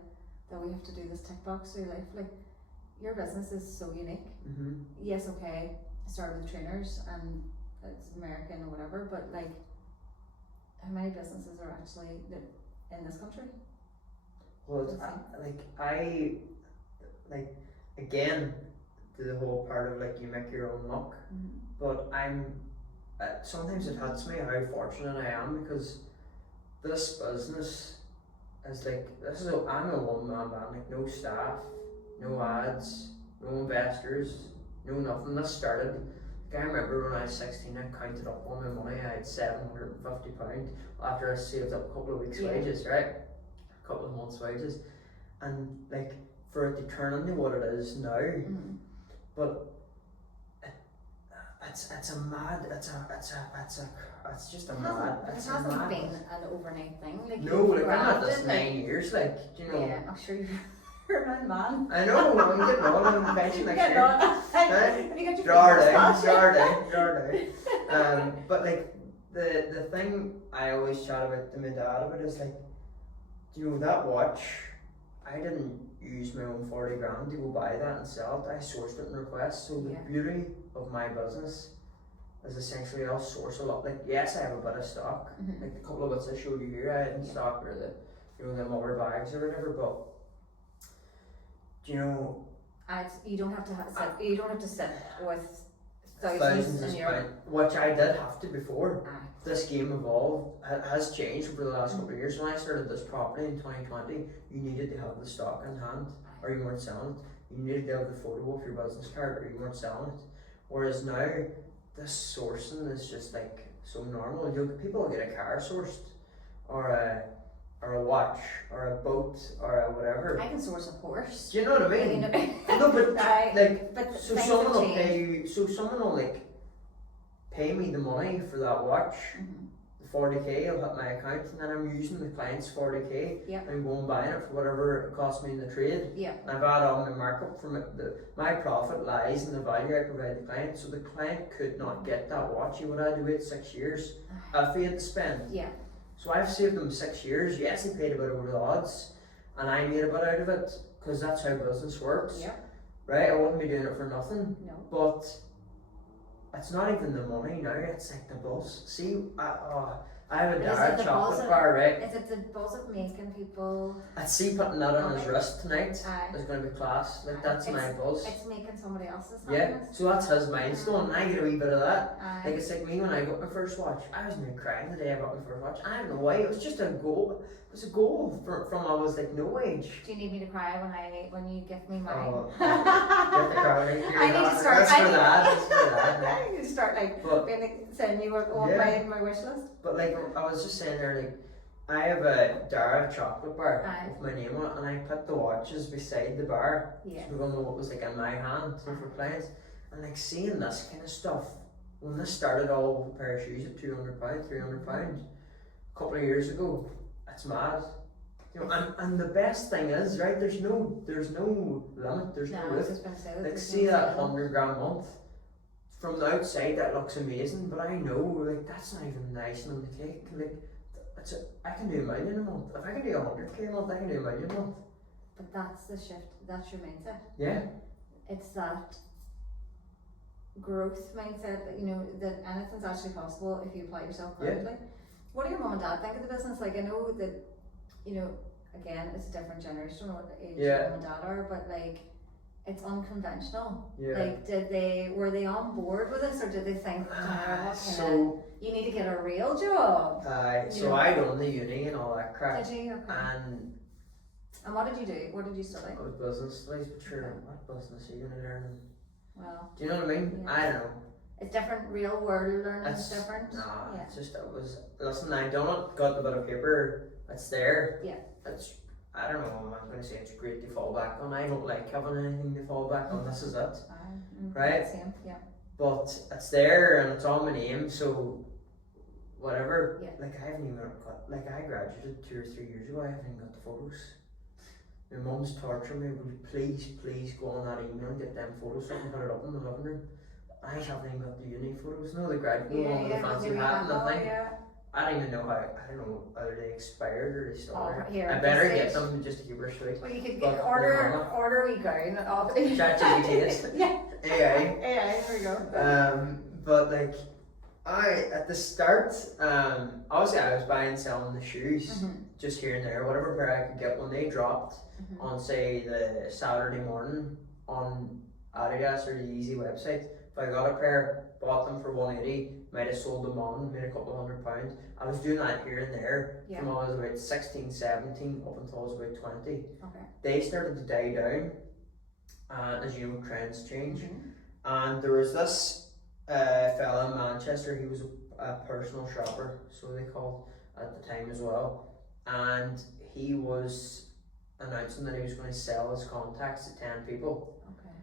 that we have to do this tick box through life. Like, your business is so unique. Yes, okay, I started with trainers and it's American or whatever, but like, how many businesses are actually in this country? Well, again, to the whole part of like you make your own luck, but I'm sometimes it hurts me how fortunate I am, because this business is like I'm a one-man band, like no staff, no ads, no investors, no nothing. This started. Like, I remember when I was 16, I counted up all my money. I had £750 after I saved up a couple of weeks' wages, right? A couple of months' wages, and like. For it to turn into what it is now, but it's just a mad. It hasn't been an overnight thing. Like, no, like I'm at this 9 years, like Yeah, I'm sure you're a man. I know, I'm getting on. I'm pension next year. Have you got your Darragh. But like the thing I always chat about to my dad about is like, that watch, I didn't use my own 40 grand to go buy that and sell it. I sourced it in request. So the beauty of my business is essentially I'll source a lot. Like, yes, I have a bit of stock. Like the couple of bits I showed you here, I had in stock, or the them other bags or whatever. But you don't have to sit with thousands in your, which I did have to before. This game evolved, has changed over the last couple of years. When I started this property in 2020, you needed to have the stock in hand, or you weren't selling it. You needed to have the photo of your business card, or you weren't selling it. Whereas now, this sourcing is just like so normal. People will get a car sourced, or a watch, or a boat, or a whatever. I can source a horse. Do you know what I mean? No, but but so someone will pay you. So someone will pay me the money for that watch. Mm-hmm. The 40k will hit my account, and then I'm using the client's 40k Yep. and going buying it for whatever it costs me in the trade. Yep. I've added on my markup from it. My profit lies in the value I provide the client, so the client could not get that watch. He would have to wait 6 years if he had to spend. Yeah. So I've saved them 6 years. Yes, he paid a bit over the odds, and I made a bit out of it because that's how business works. Yep. Right? I wouldn't be doing it for nothing. No. But it's not even the money now, it's like the buzz. See, I have a Is it Darragh the chocolate buzz of- bar, right? Is it the buzz of making people? I'd see putting that on his Okay. wrist tonight Aye. is going to be class. Like, Aye. that's my buzz. It's making somebody else's Yeah, happiness. so that's his milestone, and I get a wee bit of that. Aye. Like, it's like me when I got my first watch. I was near crying the day I got my first watch. I don't know why, it was just a goal. It was a goal from I was like no age. Do you need me to cry when you give me mine? Oh, get the crowd out here. I need to start. That's for that. That's for that. I need to start But- being like, saying you were on Yeah. my wish list. But like I was just saying there, like I have a Darragh chocolate bar Aye. with my name on it, and I put the watches beside the bar, Yeah. so we don't know what was like in my hand for clients. And like seeing this kind of stuff, when this started all with a pair of shoes at £200, £300, a couple of years ago, it's mad. You know, and the best thing is, right? There's no limit. There's no I was limit. just going to say that. Like there's see no that sale. £100 month. From the outside, that looks amazing, but I know like that's not even the icing on the cake. Like, I can do $1 million a month. If I can do 100k a month, I can do $1 million a month. But that's the shift. That's your mindset. Yeah. It's that growth mindset that that anything's actually possible if you apply yourself correctly. What do your mum and dad think of the business? Like I know that again it's a different generation what age your mum and dad are, but like it's unconventional. Yeah. Like were they on board with this, or did they think So you need to get a real job? so I done the uni and all that crap. Did you? Okay. And what did you do? What did you study? I was business studies, but sure, what business are you gonna learn? Well, Do you know what I mean? Yeah. I don't know. it's different. Real world learning is different. Nah, Yeah. it's just listen, I done it, got the bit of paper, it's there. Yeah. I don't know, I'm gonna say it's great to fall back on. I don't like having anything to fall back on, this is it. Right? Same. Yeah. But it's there and it's on my name, so whatever. Yeah. Like I haven't even got, like I graduated 2 or 3 years ago, I haven't even got the photos. My mum's torturing me, will you please go on that email and get them photos so I can put it up in the living room. I haven't even got the uni photos. No, the graduate one with the fancy hat and the thing. Yeah. I don't even know I don't know whether they expired or they still are. Here, I at better this get stage. them just to keep her sweet. Well, you could But get they're order we gown off. ChatGPT it. Yeah. AI. AI. There we go. But like at the start, obviously I was buying and selling the shoes just here and there, whatever pair I could get when they dropped on say the Saturday morning on Adidas or the Yeezy website. If I got a pair, bought them for 180, might have sold them on, made a couple £100. I was doing that here and there from I was about 16, 17 up until I was about 20. Okay. They started to die down, and as you know, trends change. And there was this fella in Manchester, he was a personal shopper, so they called at the time as well. And he was announcing that he was going to sell his contacts to 10 people. Okay.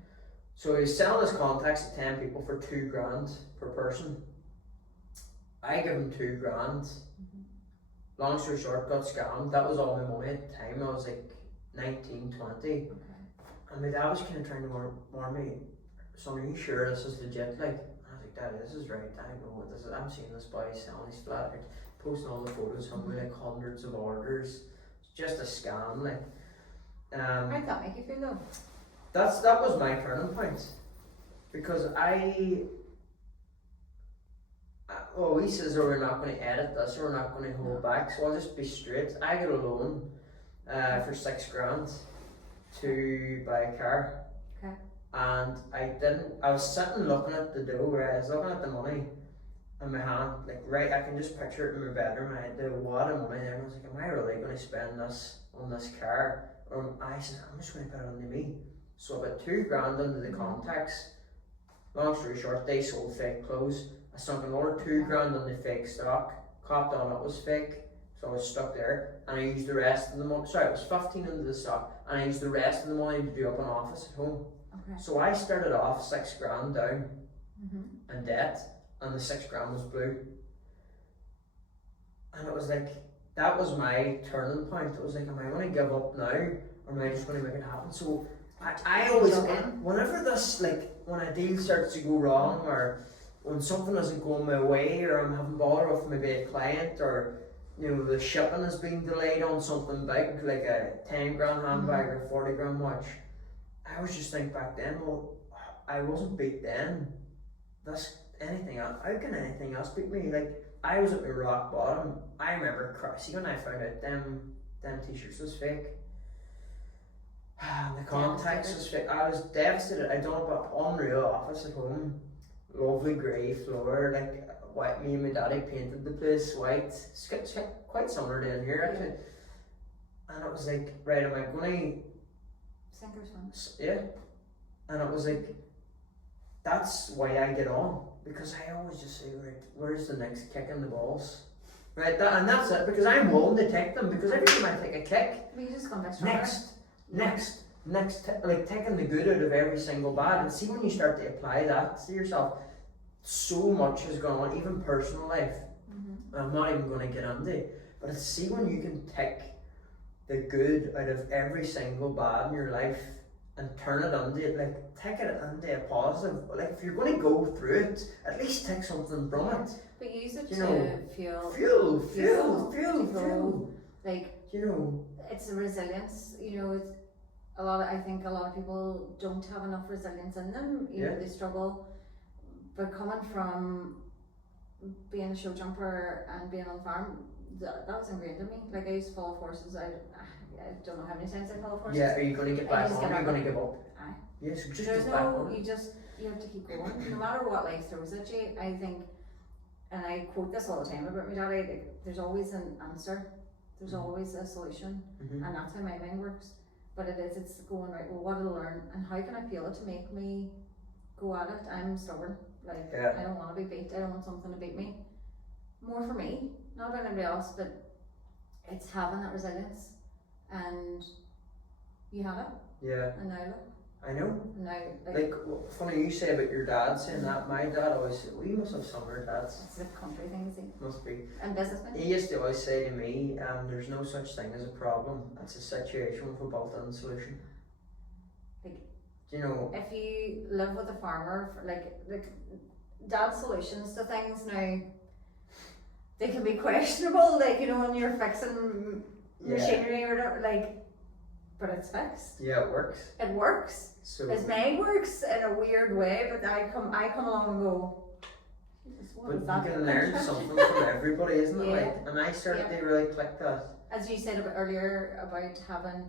So he was selling his contacts to 10 people for $2,000 per person. I give him $2,000. Long story short, got scammed. That was all my money at the time. I was like 19, 20. Okay. And my dad was kind of trying to warn me, son, are you sure this is legit? Like, I was like, Dad, this is right. I know what this is. I'm seeing this boy selling his flat, like, posting all the photos, having like hundreds of orders. It's just a scam, like. How did that make you feel though? That was my turning point, because he says, oh, we're not going to edit this, or we're not going to hold back, so I'll just be straight. I got a loan for $6,000 to buy a car. Okay. And I was sitting looking at the dough, right? I was looking at the money in my hand, like, right, I can just picture it in my bedroom. I had the wad of money there, and I was like, am I really going to spend this on this car? Or I said, I'm just going to put it onto me. So I put $2,000 into the contacts. Long story short, they sold fake clothes. I sunk another $2,000 on the fake stock, copped on it was fake, so I was stuck there, and I used the rest of the money. Sorry, it was 15 into the stock, and I used the rest of the money to do up an office at home. Okay. So I started off $6,000 down in debt, and the 6 gram was blue. And it was like, that was my turning point. It was like, am I going to give up now, or am I just going to make it happen? So I always, whenever this, like, when a deal starts to go wrong, or when something isn't going my way, or I'm having bother with maybe a client, or you know, the shipping has been delayed on something big, like a 10 gram handbag or 40 gram watch, I always just think back then, well, I wasn't beat then. Anything else, how can anything else beat me? Like, I was at my rock bottom. I remember, see when I found out them t-shirts was fake, the contacts was fake, I was devastated. I done about unreal office at home, lovely grey floor, like white. Me and my daddy painted the place white. It's quite similar down here actually. And it was like, right, am I gonna sink or swim? Yeah. And it was like, that's why I get on, because I always just say, right, where's the next kick in the balls? Right, and that's it, because I'm willing to take them, because every time I take a kick, but you just come back stronger. Next, like taking the good out of every single bad, and see when you start to apply that to yourself, so much has gone on, even personal life. I'm not even going to get into it, but see when you can take the good out of every single bad in your life and turn it into, like, take it into a positive. Like, if you're going to go through it, at least take something from it. But use it you to know, fuel. Like, you know, it's a resilience. You know, it's I think a lot of people don't have enough resilience in them. You know, they struggle. But coming from being a show jumper and being on the farm, that was ingrained in me. Like, I used to fall off horses. I don't know how many times I fell off horses. Yeah, are you going to get back on? Are you going to give up? Aye. Yes, just There's get back on. You have to keep going. No matter what life throws at you, I think, and I quote this all the time about my daddy, like, there's always an answer. There's always a solution. And that's how my mind works. But it's going, right, well, what did I learn, and how can I feel it to make me go at it? I'm stubborn. Like, I don't want to be beat. I don't want something to beat me. More for me, not about anybody else, but it's having that resilience. And you have it. Yeah. And now look. I know. Now, like funny you say about your dad saying that. My dad always said, we must have similar dads. It's a country thing, is it? Must be. And businessman. He used to always say to me, there's no such thing as a problem. It's a situation with a built-in solution. Like, you know, if you live with a farmer, like dad's solutions to things now, they can be questionable. Like, you know, when you're fixing machinery or whatever, like. But it's fixed. Yeah, it works. It works. So his mind works in a weird way, but I come along and go, but you can learn something from everybody, isn't it? Like, and I started to really click that. As you said earlier about having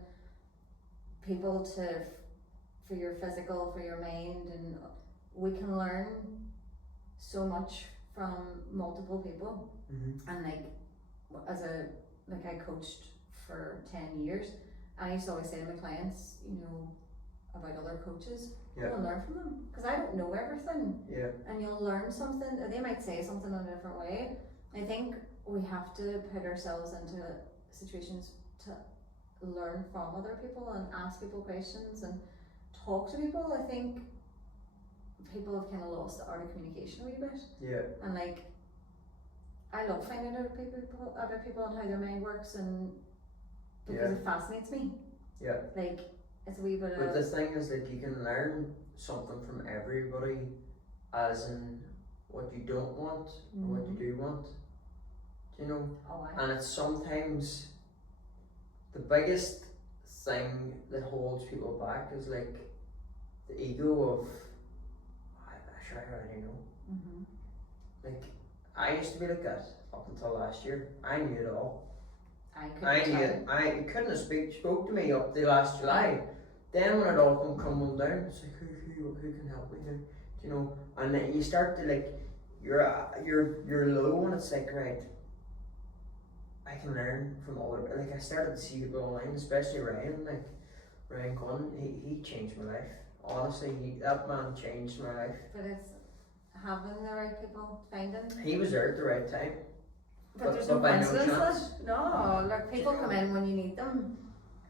people for your physical, for your mind, and we can learn so much from multiple people. And I coached for 10 years. I used to always say to my clients, you know, about other coaches, go and learn from them, because I don't know everything. And you'll learn something. They might say something in a different way. I think we have to put ourselves into situations to learn from other people and ask people questions and talk to people. I think people have kind of lost the art of communication a wee bit. And like, I love finding out about people and how their mind works, and because it fascinates me. Like, it's a wee bit But the thing is that you can learn something from everybody, as in what you don't want and what you do want. Do you know? And it's sometimes the biggest thing that holds people back is like the ego of, I already know. Like, I used to be like that up until last year. I knew it all. You couldn't have spoke to me up to last July. Then when it all come down, it's like, who can help me here? You know, and then you start to, like, you're low, and it's like, right, I can learn from all of it. Like, I started to see people online, especially Ryan Gunn. He changed my life. Honestly, that man changed my life. But it's having the right people, finding. He was there at the right time. But there's no coincidence. No, like, people come in when you need them,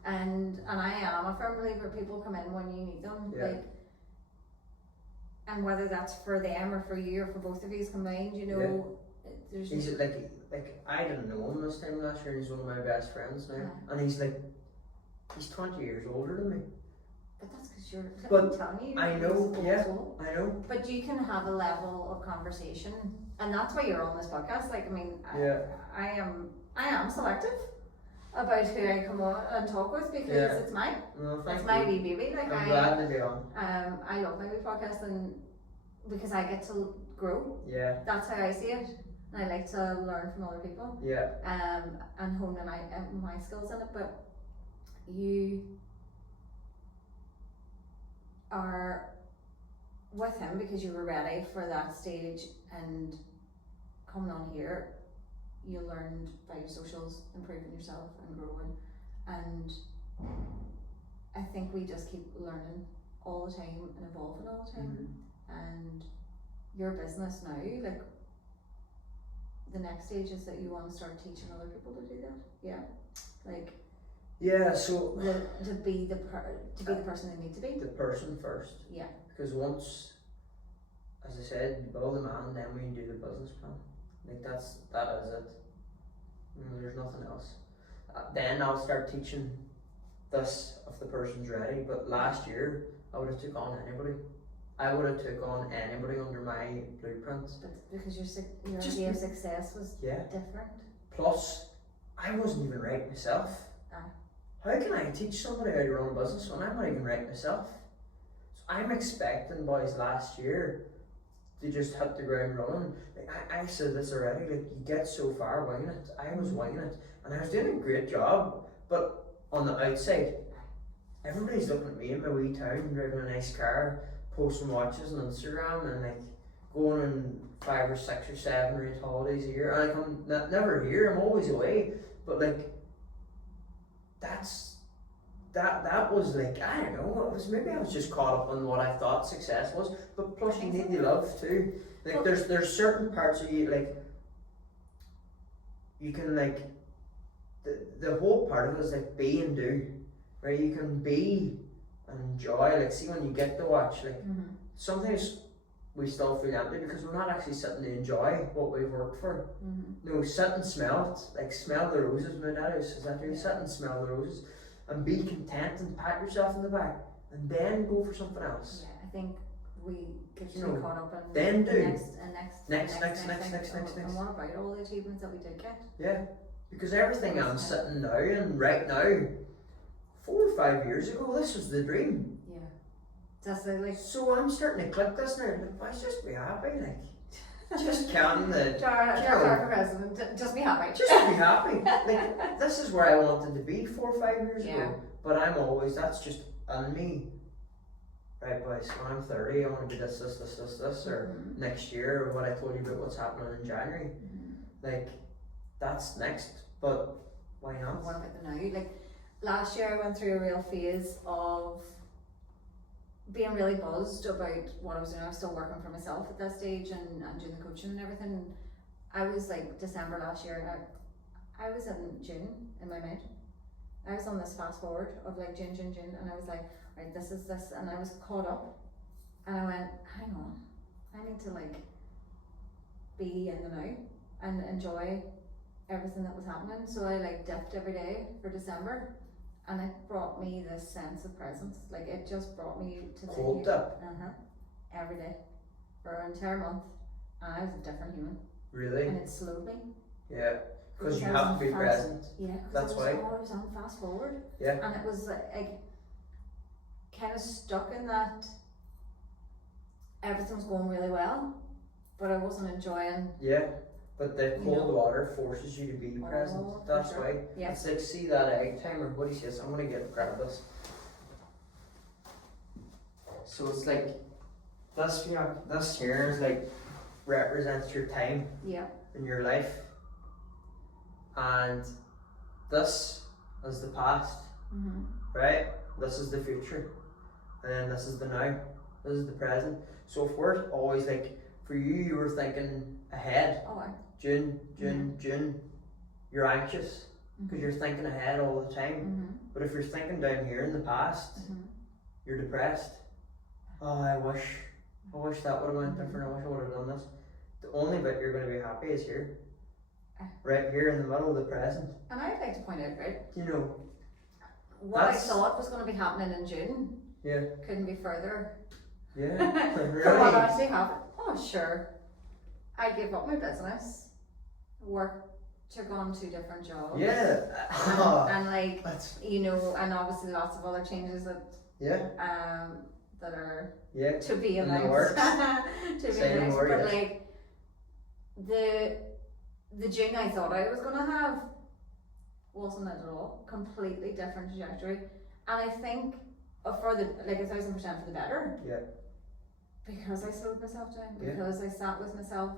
and I am a firm believer people come in when you need them. Like, and whether that's for them or for you or for both of you combined, you know, there's He's like I didn't know him this time last year, and he's one of my best friends now, and he's 20 years older than me. But that's because you're telling you. I know, I know. But you can have a level of conversation, and that's why you're on this podcast. Like, I mean, I am selective about who I come on and talk with because it's mine. It's my wee baby. Like, I'm glad to be on. I love my wee podcast, and because I get to grow. Yeah. That's how I see it. And I like to learn from other people. Yeah. And hone my skills in it. But you are with him because you were ready for that stage, and coming on here, you learned by your socials, improving yourself and growing, and I think we just keep learning all the time and evolving all the time. And your business now, like, the next stage is that you want to start teaching other people to do that. So to be the person they need to be. The person first. Yeah. Because once, as I said, you build a man, then we do the business plan. Like that is it. There's nothing else. Then I'll start teaching this if the person's ready. But last year I would have took on anybody. I would have took on anybody under my blueprint. But because your idea of success was different. Plus, I wasn't even right myself. How can I teach somebody how to run a business when I'm not even right myself? So I'm expecting boys last year to just hit the ground running. Like I said this already, like you get so far winging it. I was winging it and I was doing a great job, but on the outside, everybody's looking at me in my wee town, driving a nice car, posting watches on Instagram and like going on 5 or 6 or 7 or 8 holidays a year. And like I'm never here, I'm always away. But like that was like, I don't know, maybe I was just caught up on what I thought success was. But plus you need the love too. Like there's certain parts of you, like you can like the whole part of it is like be and do. Right? You can be and enjoy, like see when you get to watch, like sometimes we still feel empty because we're not actually sitting to enjoy what we've worked for. No, sit and smell it, like smell the roses. My dad says that too. Sit and smell the roses and be content and pat yourself in the back and then go for something else. Yeah, I think we get too caught up in then the do next. And what about all the achievements that we did get? Yeah, because everything I'm sitting now and right now, 4 or 5 years ago, this was the dream. Yeah. That's like. So I'm starting to click this now. Like, why just be happy? Like, just counting the. Darragh Clarke for president. Just be happy. Just be happy. Like, this is where I wanted to be 4 or 5 years ago. But I'm always, that's just on me. Right, boys, when I'm 30, I want to be this, or next year, or what I told you about what's happening in January. Like, that's next. But why not? What about the now? Like, last year I went through a real phase of being really buzzed about what I was doing. I was still working for myself at that stage and doing the coaching and everything. I was like December last year, I was in June in my mind. I was on this fast forward of like June, and I was like, right, this is this, and I was caught up, and I went, hang on, I need to like be in the now and enjoy everything that was happening. So I like dipped every day for December, and it brought me this sense of presence. Like it just brought me to the cold dip. Every day for an entire month, and I was a different human. Really? And it slowed me. Yeah, because you have to be present. Yeah, that's why. I was on fast forward. Yeah. And it was like kind of stuck in that. Everything was going really well, but I wasn't enjoying. Yeah. But the cold water forces you to be present. That's why. Yeah. It's like, see that egg timer. What do you say? I'm gonna grab this. So it's like this here is like represents your time. Yeah. In your life. And this is the past. Right? This is the future. And then this is the now. This is the present. So if we're always like, for you were thinking ahead. Oh, June, you're anxious because you're thinking ahead all the time. But if you're thinking down here in the past, you're depressed. Oh, I wish I wish that would have went different. I wish I would have done this. The only bit you're going to be happy is here. Right here in the middle of the present. And I'd like to point out, right? You know, what I thought was going to be happening in June. Yeah. Couldn't be further. Yeah. Really? From what actually happened. Oh, sure. I gave up my business. Work, took on 2 different jobs. Yeah. And like, you know, and obviously lots of other changes that that are to be announced. To be announced. But like the June I thought I was gonna have wasn't it at all. Completely different trajectory. And I think for the 1,000% for the better. Yeah. Because I slowed myself down, because I sat with myself,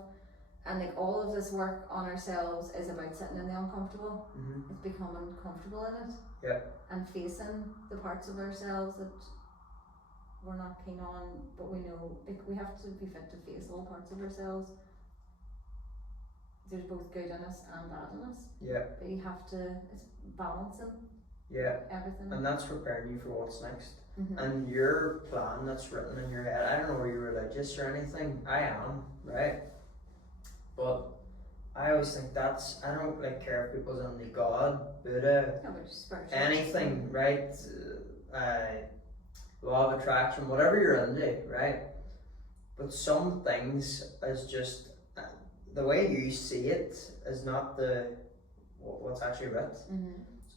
and like all of this work on ourselves is about sitting in the uncomfortable. It's becoming comfortable in it. Yeah. And facing the parts of ourselves that we're not keen on, but we know we have to be fit to face all parts of ourselves. There's both good in us and bad in us. Yeah. But you have to, it's balancing. Yeah. Everything. And that's preparing you for what's next. And your plan that's written in your head, I don't know whether you're religious or anything, I am, right? But I always think I don't like care if people's into God, Buddha, anything, right? Law of attraction, whatever you're into, right? But some things is just, the way you see it is not what's actually writ.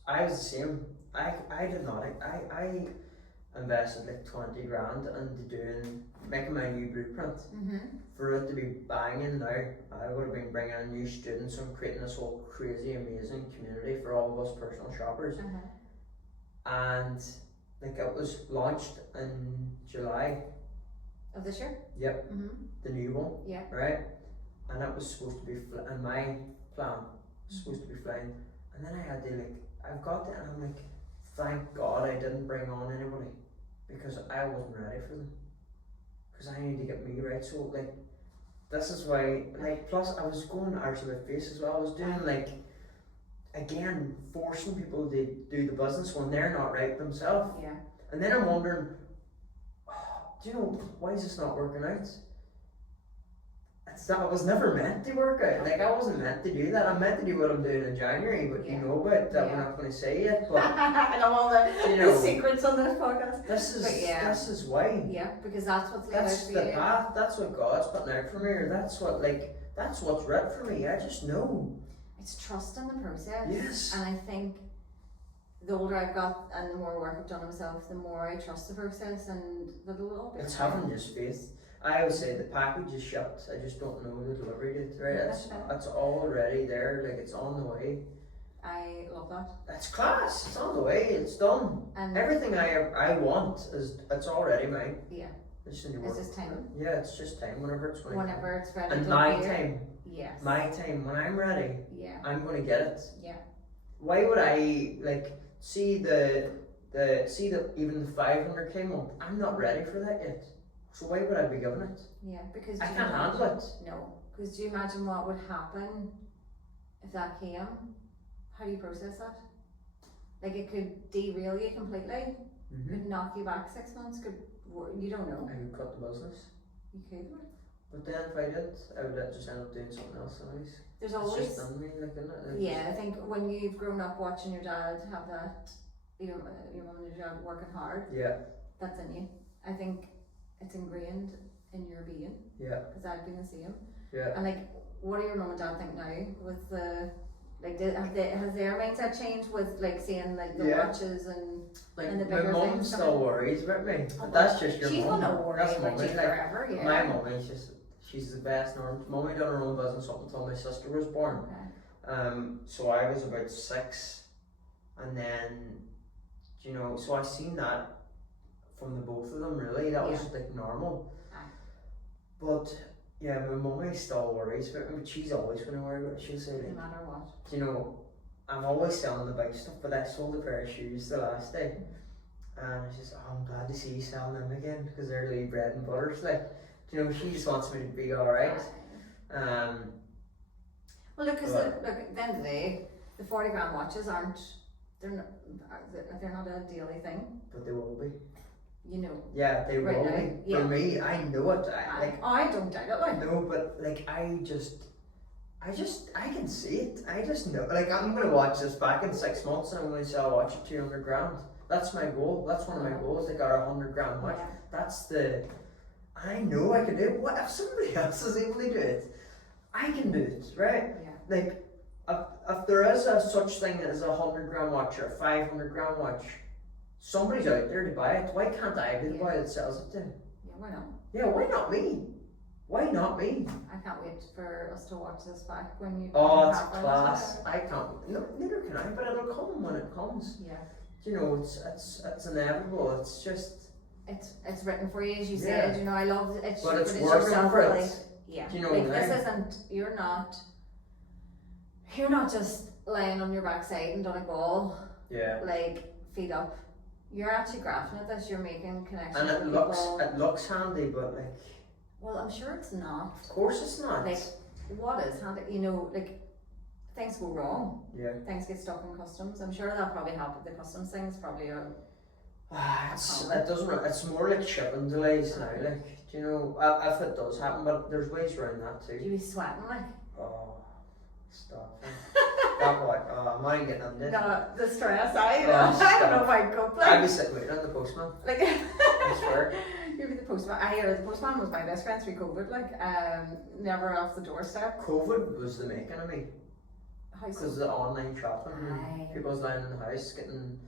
I was the same. I did not. I invested like 20 grand into making my new blueprint. For it to be banging now, I would have been bringing in new students and creating this whole crazy, amazing community for all of us personal shoppers. And like it was launched in July of this year. Yep. The new one. Yeah. Right. And that was supposed to be and my plan was supposed to be flying. And then I had to I've got it, and I'm like, thank God I didn't bring on anybody, because I wasn't ready for them. Because I need to get me right. So this is why plus I was going arse about face as well. I was doing again forcing people to do the business when they're not right themselves. Yeah. And then I'm wondering, do you know why is this not working out? I was never meant to work out. I wasn't meant to do that. I'm meant to do what I'm doing in January, but you know about that. We're not going to say yet. But I know all the secrets on this podcast. This is why. Yeah, because that's what's that's the path. That's what God's putting out for me. Or that's what's right for me. I just know. It's trusting the process. Yes. And I think the older I've got and the more work I've done on myself, the more I trust the process, and that it'll all be. It's having just faith. I always say the package is shipped. I just don't know the delivery date. Right? It's already there. It's on the way. I love that. That's class. It's on the way. It's done. And everything I want it's already mine. Yeah. It's just time. Yeah, it's just time. Whenever it's ready. Whenever it's ready. And my time. Yes. My time. When I'm ready. Yeah. I'm going to get it. Yeah. Why would I see even the 500k month? I'm not ready for that yet. So why would I be giving it? Yeah, because I can't handle it. No, because do you imagine what would happen if that came? How do you process that? It could derail you completely. Could knock you back 6 months. You don't know. I could cut the business. You could. But then if I did, I would just end up doing something else. Anyways. There's always. It's just done me, isn't it? Yeah, I think when you've grown up watching your dad have that, your mum and your dad working hard. Yeah. That's in you. I think it's ingrained in your being. Yeah. Because I've been the same. Yeah. And what do your mum and dad think now with the has their mindset changed with seeing the watches and the bigger things? My mum still worries about me. But that's just your mum. She's gonna worry about you forever. Yeah. My mum is she's the best. Mummy done her own business up until my sister was born. Okay. So I was about 6, and then so I seen that from the both of them, really. That was normal. But yeah, my mummy still worries about me, but she's always going to worry about it. She'll say, no matter what. I'm always selling the bike stuff, but I sold a pair of shoes the last day. And she says, I'm glad to see you selling them again, because they're really bread and butter. She just wants me to be alright. Well, look, because at the end of the day, the 40 grand watches they're not a daily thing. But they will be. you know. Yeah, they Right will now, be. yeah. For me, I know it. I don't doubt it, like. No, but like I can see it. I just know. Like, I'm gonna watch this back in 6 months, and I'm gonna say I'll watch it 200 grand. That's my goal. That's one of my goals. Like, our 100 grand watch. Yeah. That's the. I know I can do it. What if somebody else is able to do it? I can do it, right? Yeah. Like, if there is a such thing as a 100 grand watch or a 500 grand watch, somebody's out there to buy it. Why can't I be the boy that sells it to? Yeah, why not? Yeah, why not me? Why not me? I can't wait for us to watch this back when you. Oh, it's have one. class. I can't. No, neither can I. But it'll come when it comes. Yeah. You know, it's inevitable. It's just. It's written for you, as you said. You know, I love it. But it's working for it. Yeah. You know, like, this isn't. You're not just lying on your backside in Donegal. Yeah. Like, feet up. You're actually grafting at this. You're making connections. And it with looks people. handy, but like. Well, I'm sure it's not. Of course, it's not. Like, what is handy? You know, like, things go wrong. Yeah. Things get stuck in customs. I'm sure that'll probably help with the customs things. Probably a. It doesn't. It's more like shipping delays now. Like, do you know, if it does happen, but there's ways around that too. You be sweating like. Oh, stop. That what? I'm not even getting into it. No, the stress. I don't know if I'd cope. Like, I'd be sitting waiting on the postman. Like, I swear. You'd be the postman. The postman was my best friend through COVID. Like, never off the doorstep. COVID was the making of me. How so? Because of the online shopping, Aye. people was lying in the house getting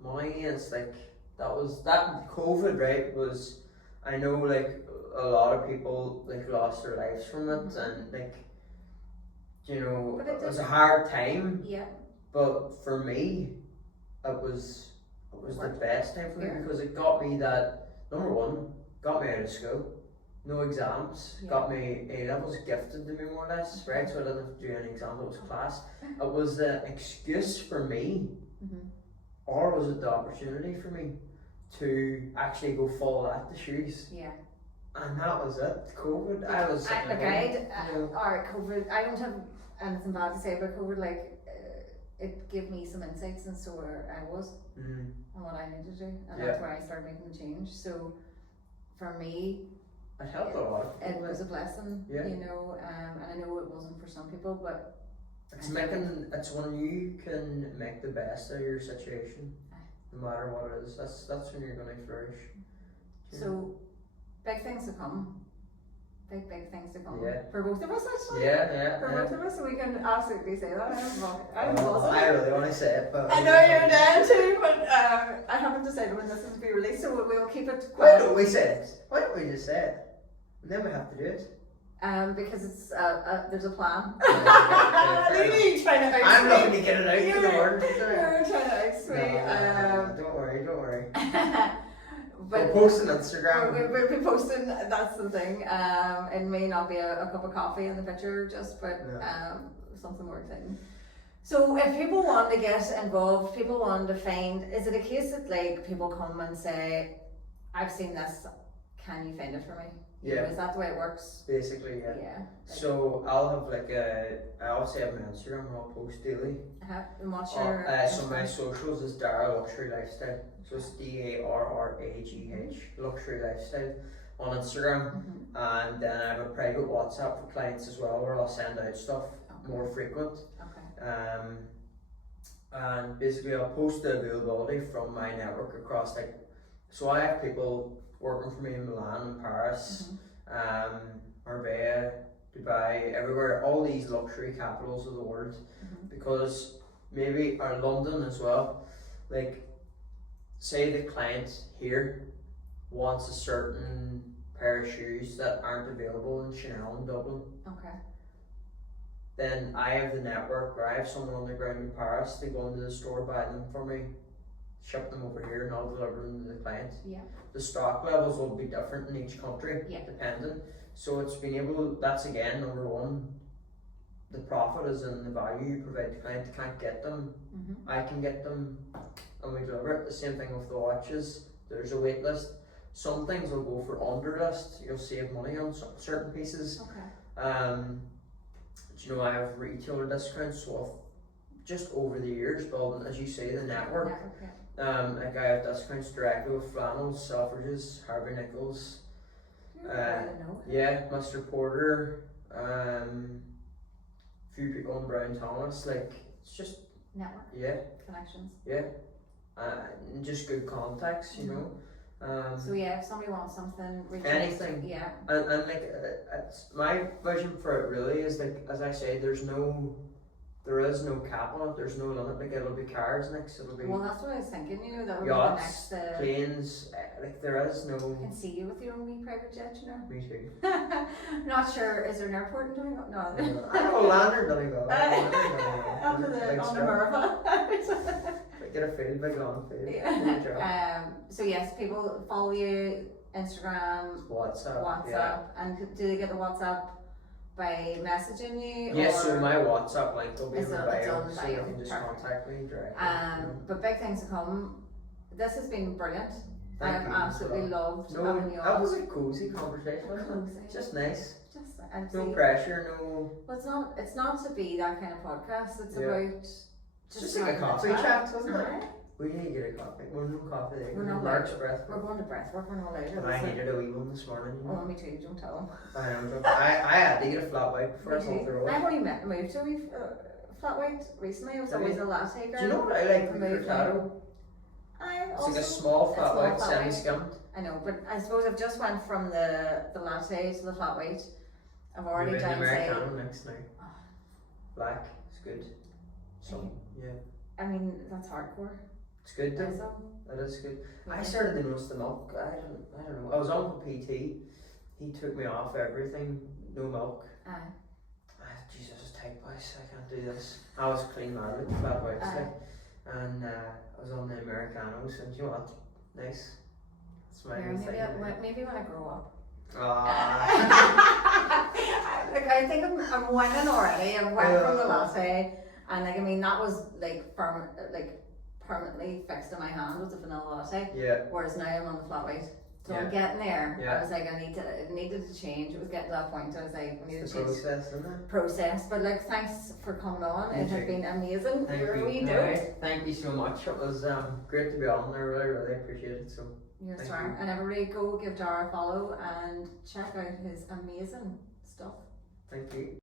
money, and it's like that COVID, right? Was, I know, like, a lot of people like lost their lives from it, and like, you know, it was a hard time. Yeah. But for me, it was the best time for me, because it got me that, number one, got me out of school, no exams, got me A levels gifted to me more or less, right? So I didn't have to do any exams, it was class. It was the excuse for me, or was it the opportunity for me to actually go follow at the shoes? Yeah. And that was it. COVID. Or COVID. I don't have anything bad to say about COVID. Like, it gave me some insights into where I was and what I needed to do, and that's where I started making the change. So, for me, it helped a lot. It was a blessing, you know, and I know it wasn't for some people, but it's when you can make the best out of your situation, no matter what it is. That's when you're going to flourish. So, big things to come. Big things to come. Yeah. For both of us, actually. For both of us, so we can absolutely say that. I really want to say it, but I know you're down too, but I haven't decided when this is to be released, so we will keep it Why quiet. don't we say it? Why don't we just say it? And then we have to do it. Because it's there's a plan. You're trying to I'm looking to get it out to the world. You're trying to oust me. Don't worry. But we'll post on Instagram. We'll be posting. That's the thing. It may not be a cup of coffee in the picture, but something more exciting. So if people want to get involved, people want to find, is it a case that like people come and say, I've seen this, can you find it for me? Yeah. Is that the way it works? Basically, yeah. Yeah. So I'll have I obviously have my Instagram where I'll post daily. And what's your so my socials is Darragh Luxury Lifestyle. So it's DARRAGH Luxury Lifestyle on Instagram. And then I have a private WhatsApp for clients as well, where I'll send out stuff more frequent. And basically I'll post the availability from my network across, like, so I have people working for me in Milan and Paris, Marbella, Dubai, everywhere, all these luxury capitals of the world, because maybe, or London as well, like, say the client here wants a certain pair of shoes that aren't available in Chanel in Dublin. Then I have the network, or I have someone on the ground in Paris to go into the store, buy them for me, ship them over here, and I'll deliver them to the client. The stock levels will be different in each country, dependent. So it's been that's again number one. The profit is in the value you provide the client. They can't get them, I can get them, and we deliver it. The same thing with the watches. There's a wait list. Some things will go for under list. You'll save money on certain pieces. You know, I have retailer discounts, so just over the years building, as you say, the network. Yeah. Like I have discounts directly with Flannels, Selfridges, Harvey Nichols. Yeah, Mr. Porter, few people in Brown Thomas, like it's just Network. yeah, Connections. yeah, and just good contacts, you know. So yeah, if somebody wants something, reach out. Anything. Yeah. And like it's my vision for it really is like, as I say, there is no cap on it. There's no limit. Like it'll be cars next. It'll be Well, that's what I was thinking. You know, that would yachts, be the next. planes. Like there is no. I can see you with your own wee private jet, you know. Me too. Not sure. Is there an airport in Donegal? No. I know Lander Donegal. On the Merva. Get a field big on field. Yeah. So yes, people follow you Instagram, WhatsApp. yeah. And do they get the WhatsApp by messaging you? Yes, or so my WhatsApp link will be in it's the on bio, the so bio. you can just Perfect. contact me directly. But big things to come. This has been brilliant. I Thank have you absolutely loved No, having you that on. was a cozy conversation, wasn't Cozy. it? Just nice. Just No pressure, no. Well, it's not to be that kind of podcast. It's Yeah. about Just like a having coffee chat. chat, wasn't it? Aye. We need to get a coffee. We're no coffee there. We're not Mark's allowed. breath. We're going to breathwork. We're not allowed. And I needed a wee one this morning. You know? Oh, me too. Don't tell them. I know. I had to get a flat white before I thought they were. I've only moved to a wee, flat white recently. I was always a latte girl. Do you know what I like? The Moved Cortado. It's like a small flat white, semi-skimmed. I know, but I suppose I've just went from the latte to the flat white. I've already Maybe an done Americano next now. Oh. Black, it's good. So yeah, I mean, that's hardcore. it's good though. So, That is good. I started to notice the milk. I don't know. I was on with PT. He took me off everything. No milk. aye. Jesus, type wise, I can't do this. I was clean mad with flat whites, like, and I was on the Americanos, and you know what? Nice. That's my Yeah, new thing. maybe when I grow up. Ah. Like I think I'm winning already. I went from the latte, and like I mean that was like permanently fixed in my hand with the vanilla latte. Yeah. Whereas now I'm on the flat white. So Yeah. I'm getting there. Yeah. I was like, it needed to change. It was getting to that point. I was like, we need It's to the change process, isn't it? process. But like, thanks for coming on. You It has too. been amazing. Thank You're you. a wee dope. Alright, thank you so much. It was great to be on there. Really appreciate it. So You're a Thank star. you. And everybody go give Darragh a follow and check out his amazing stuff. thank you.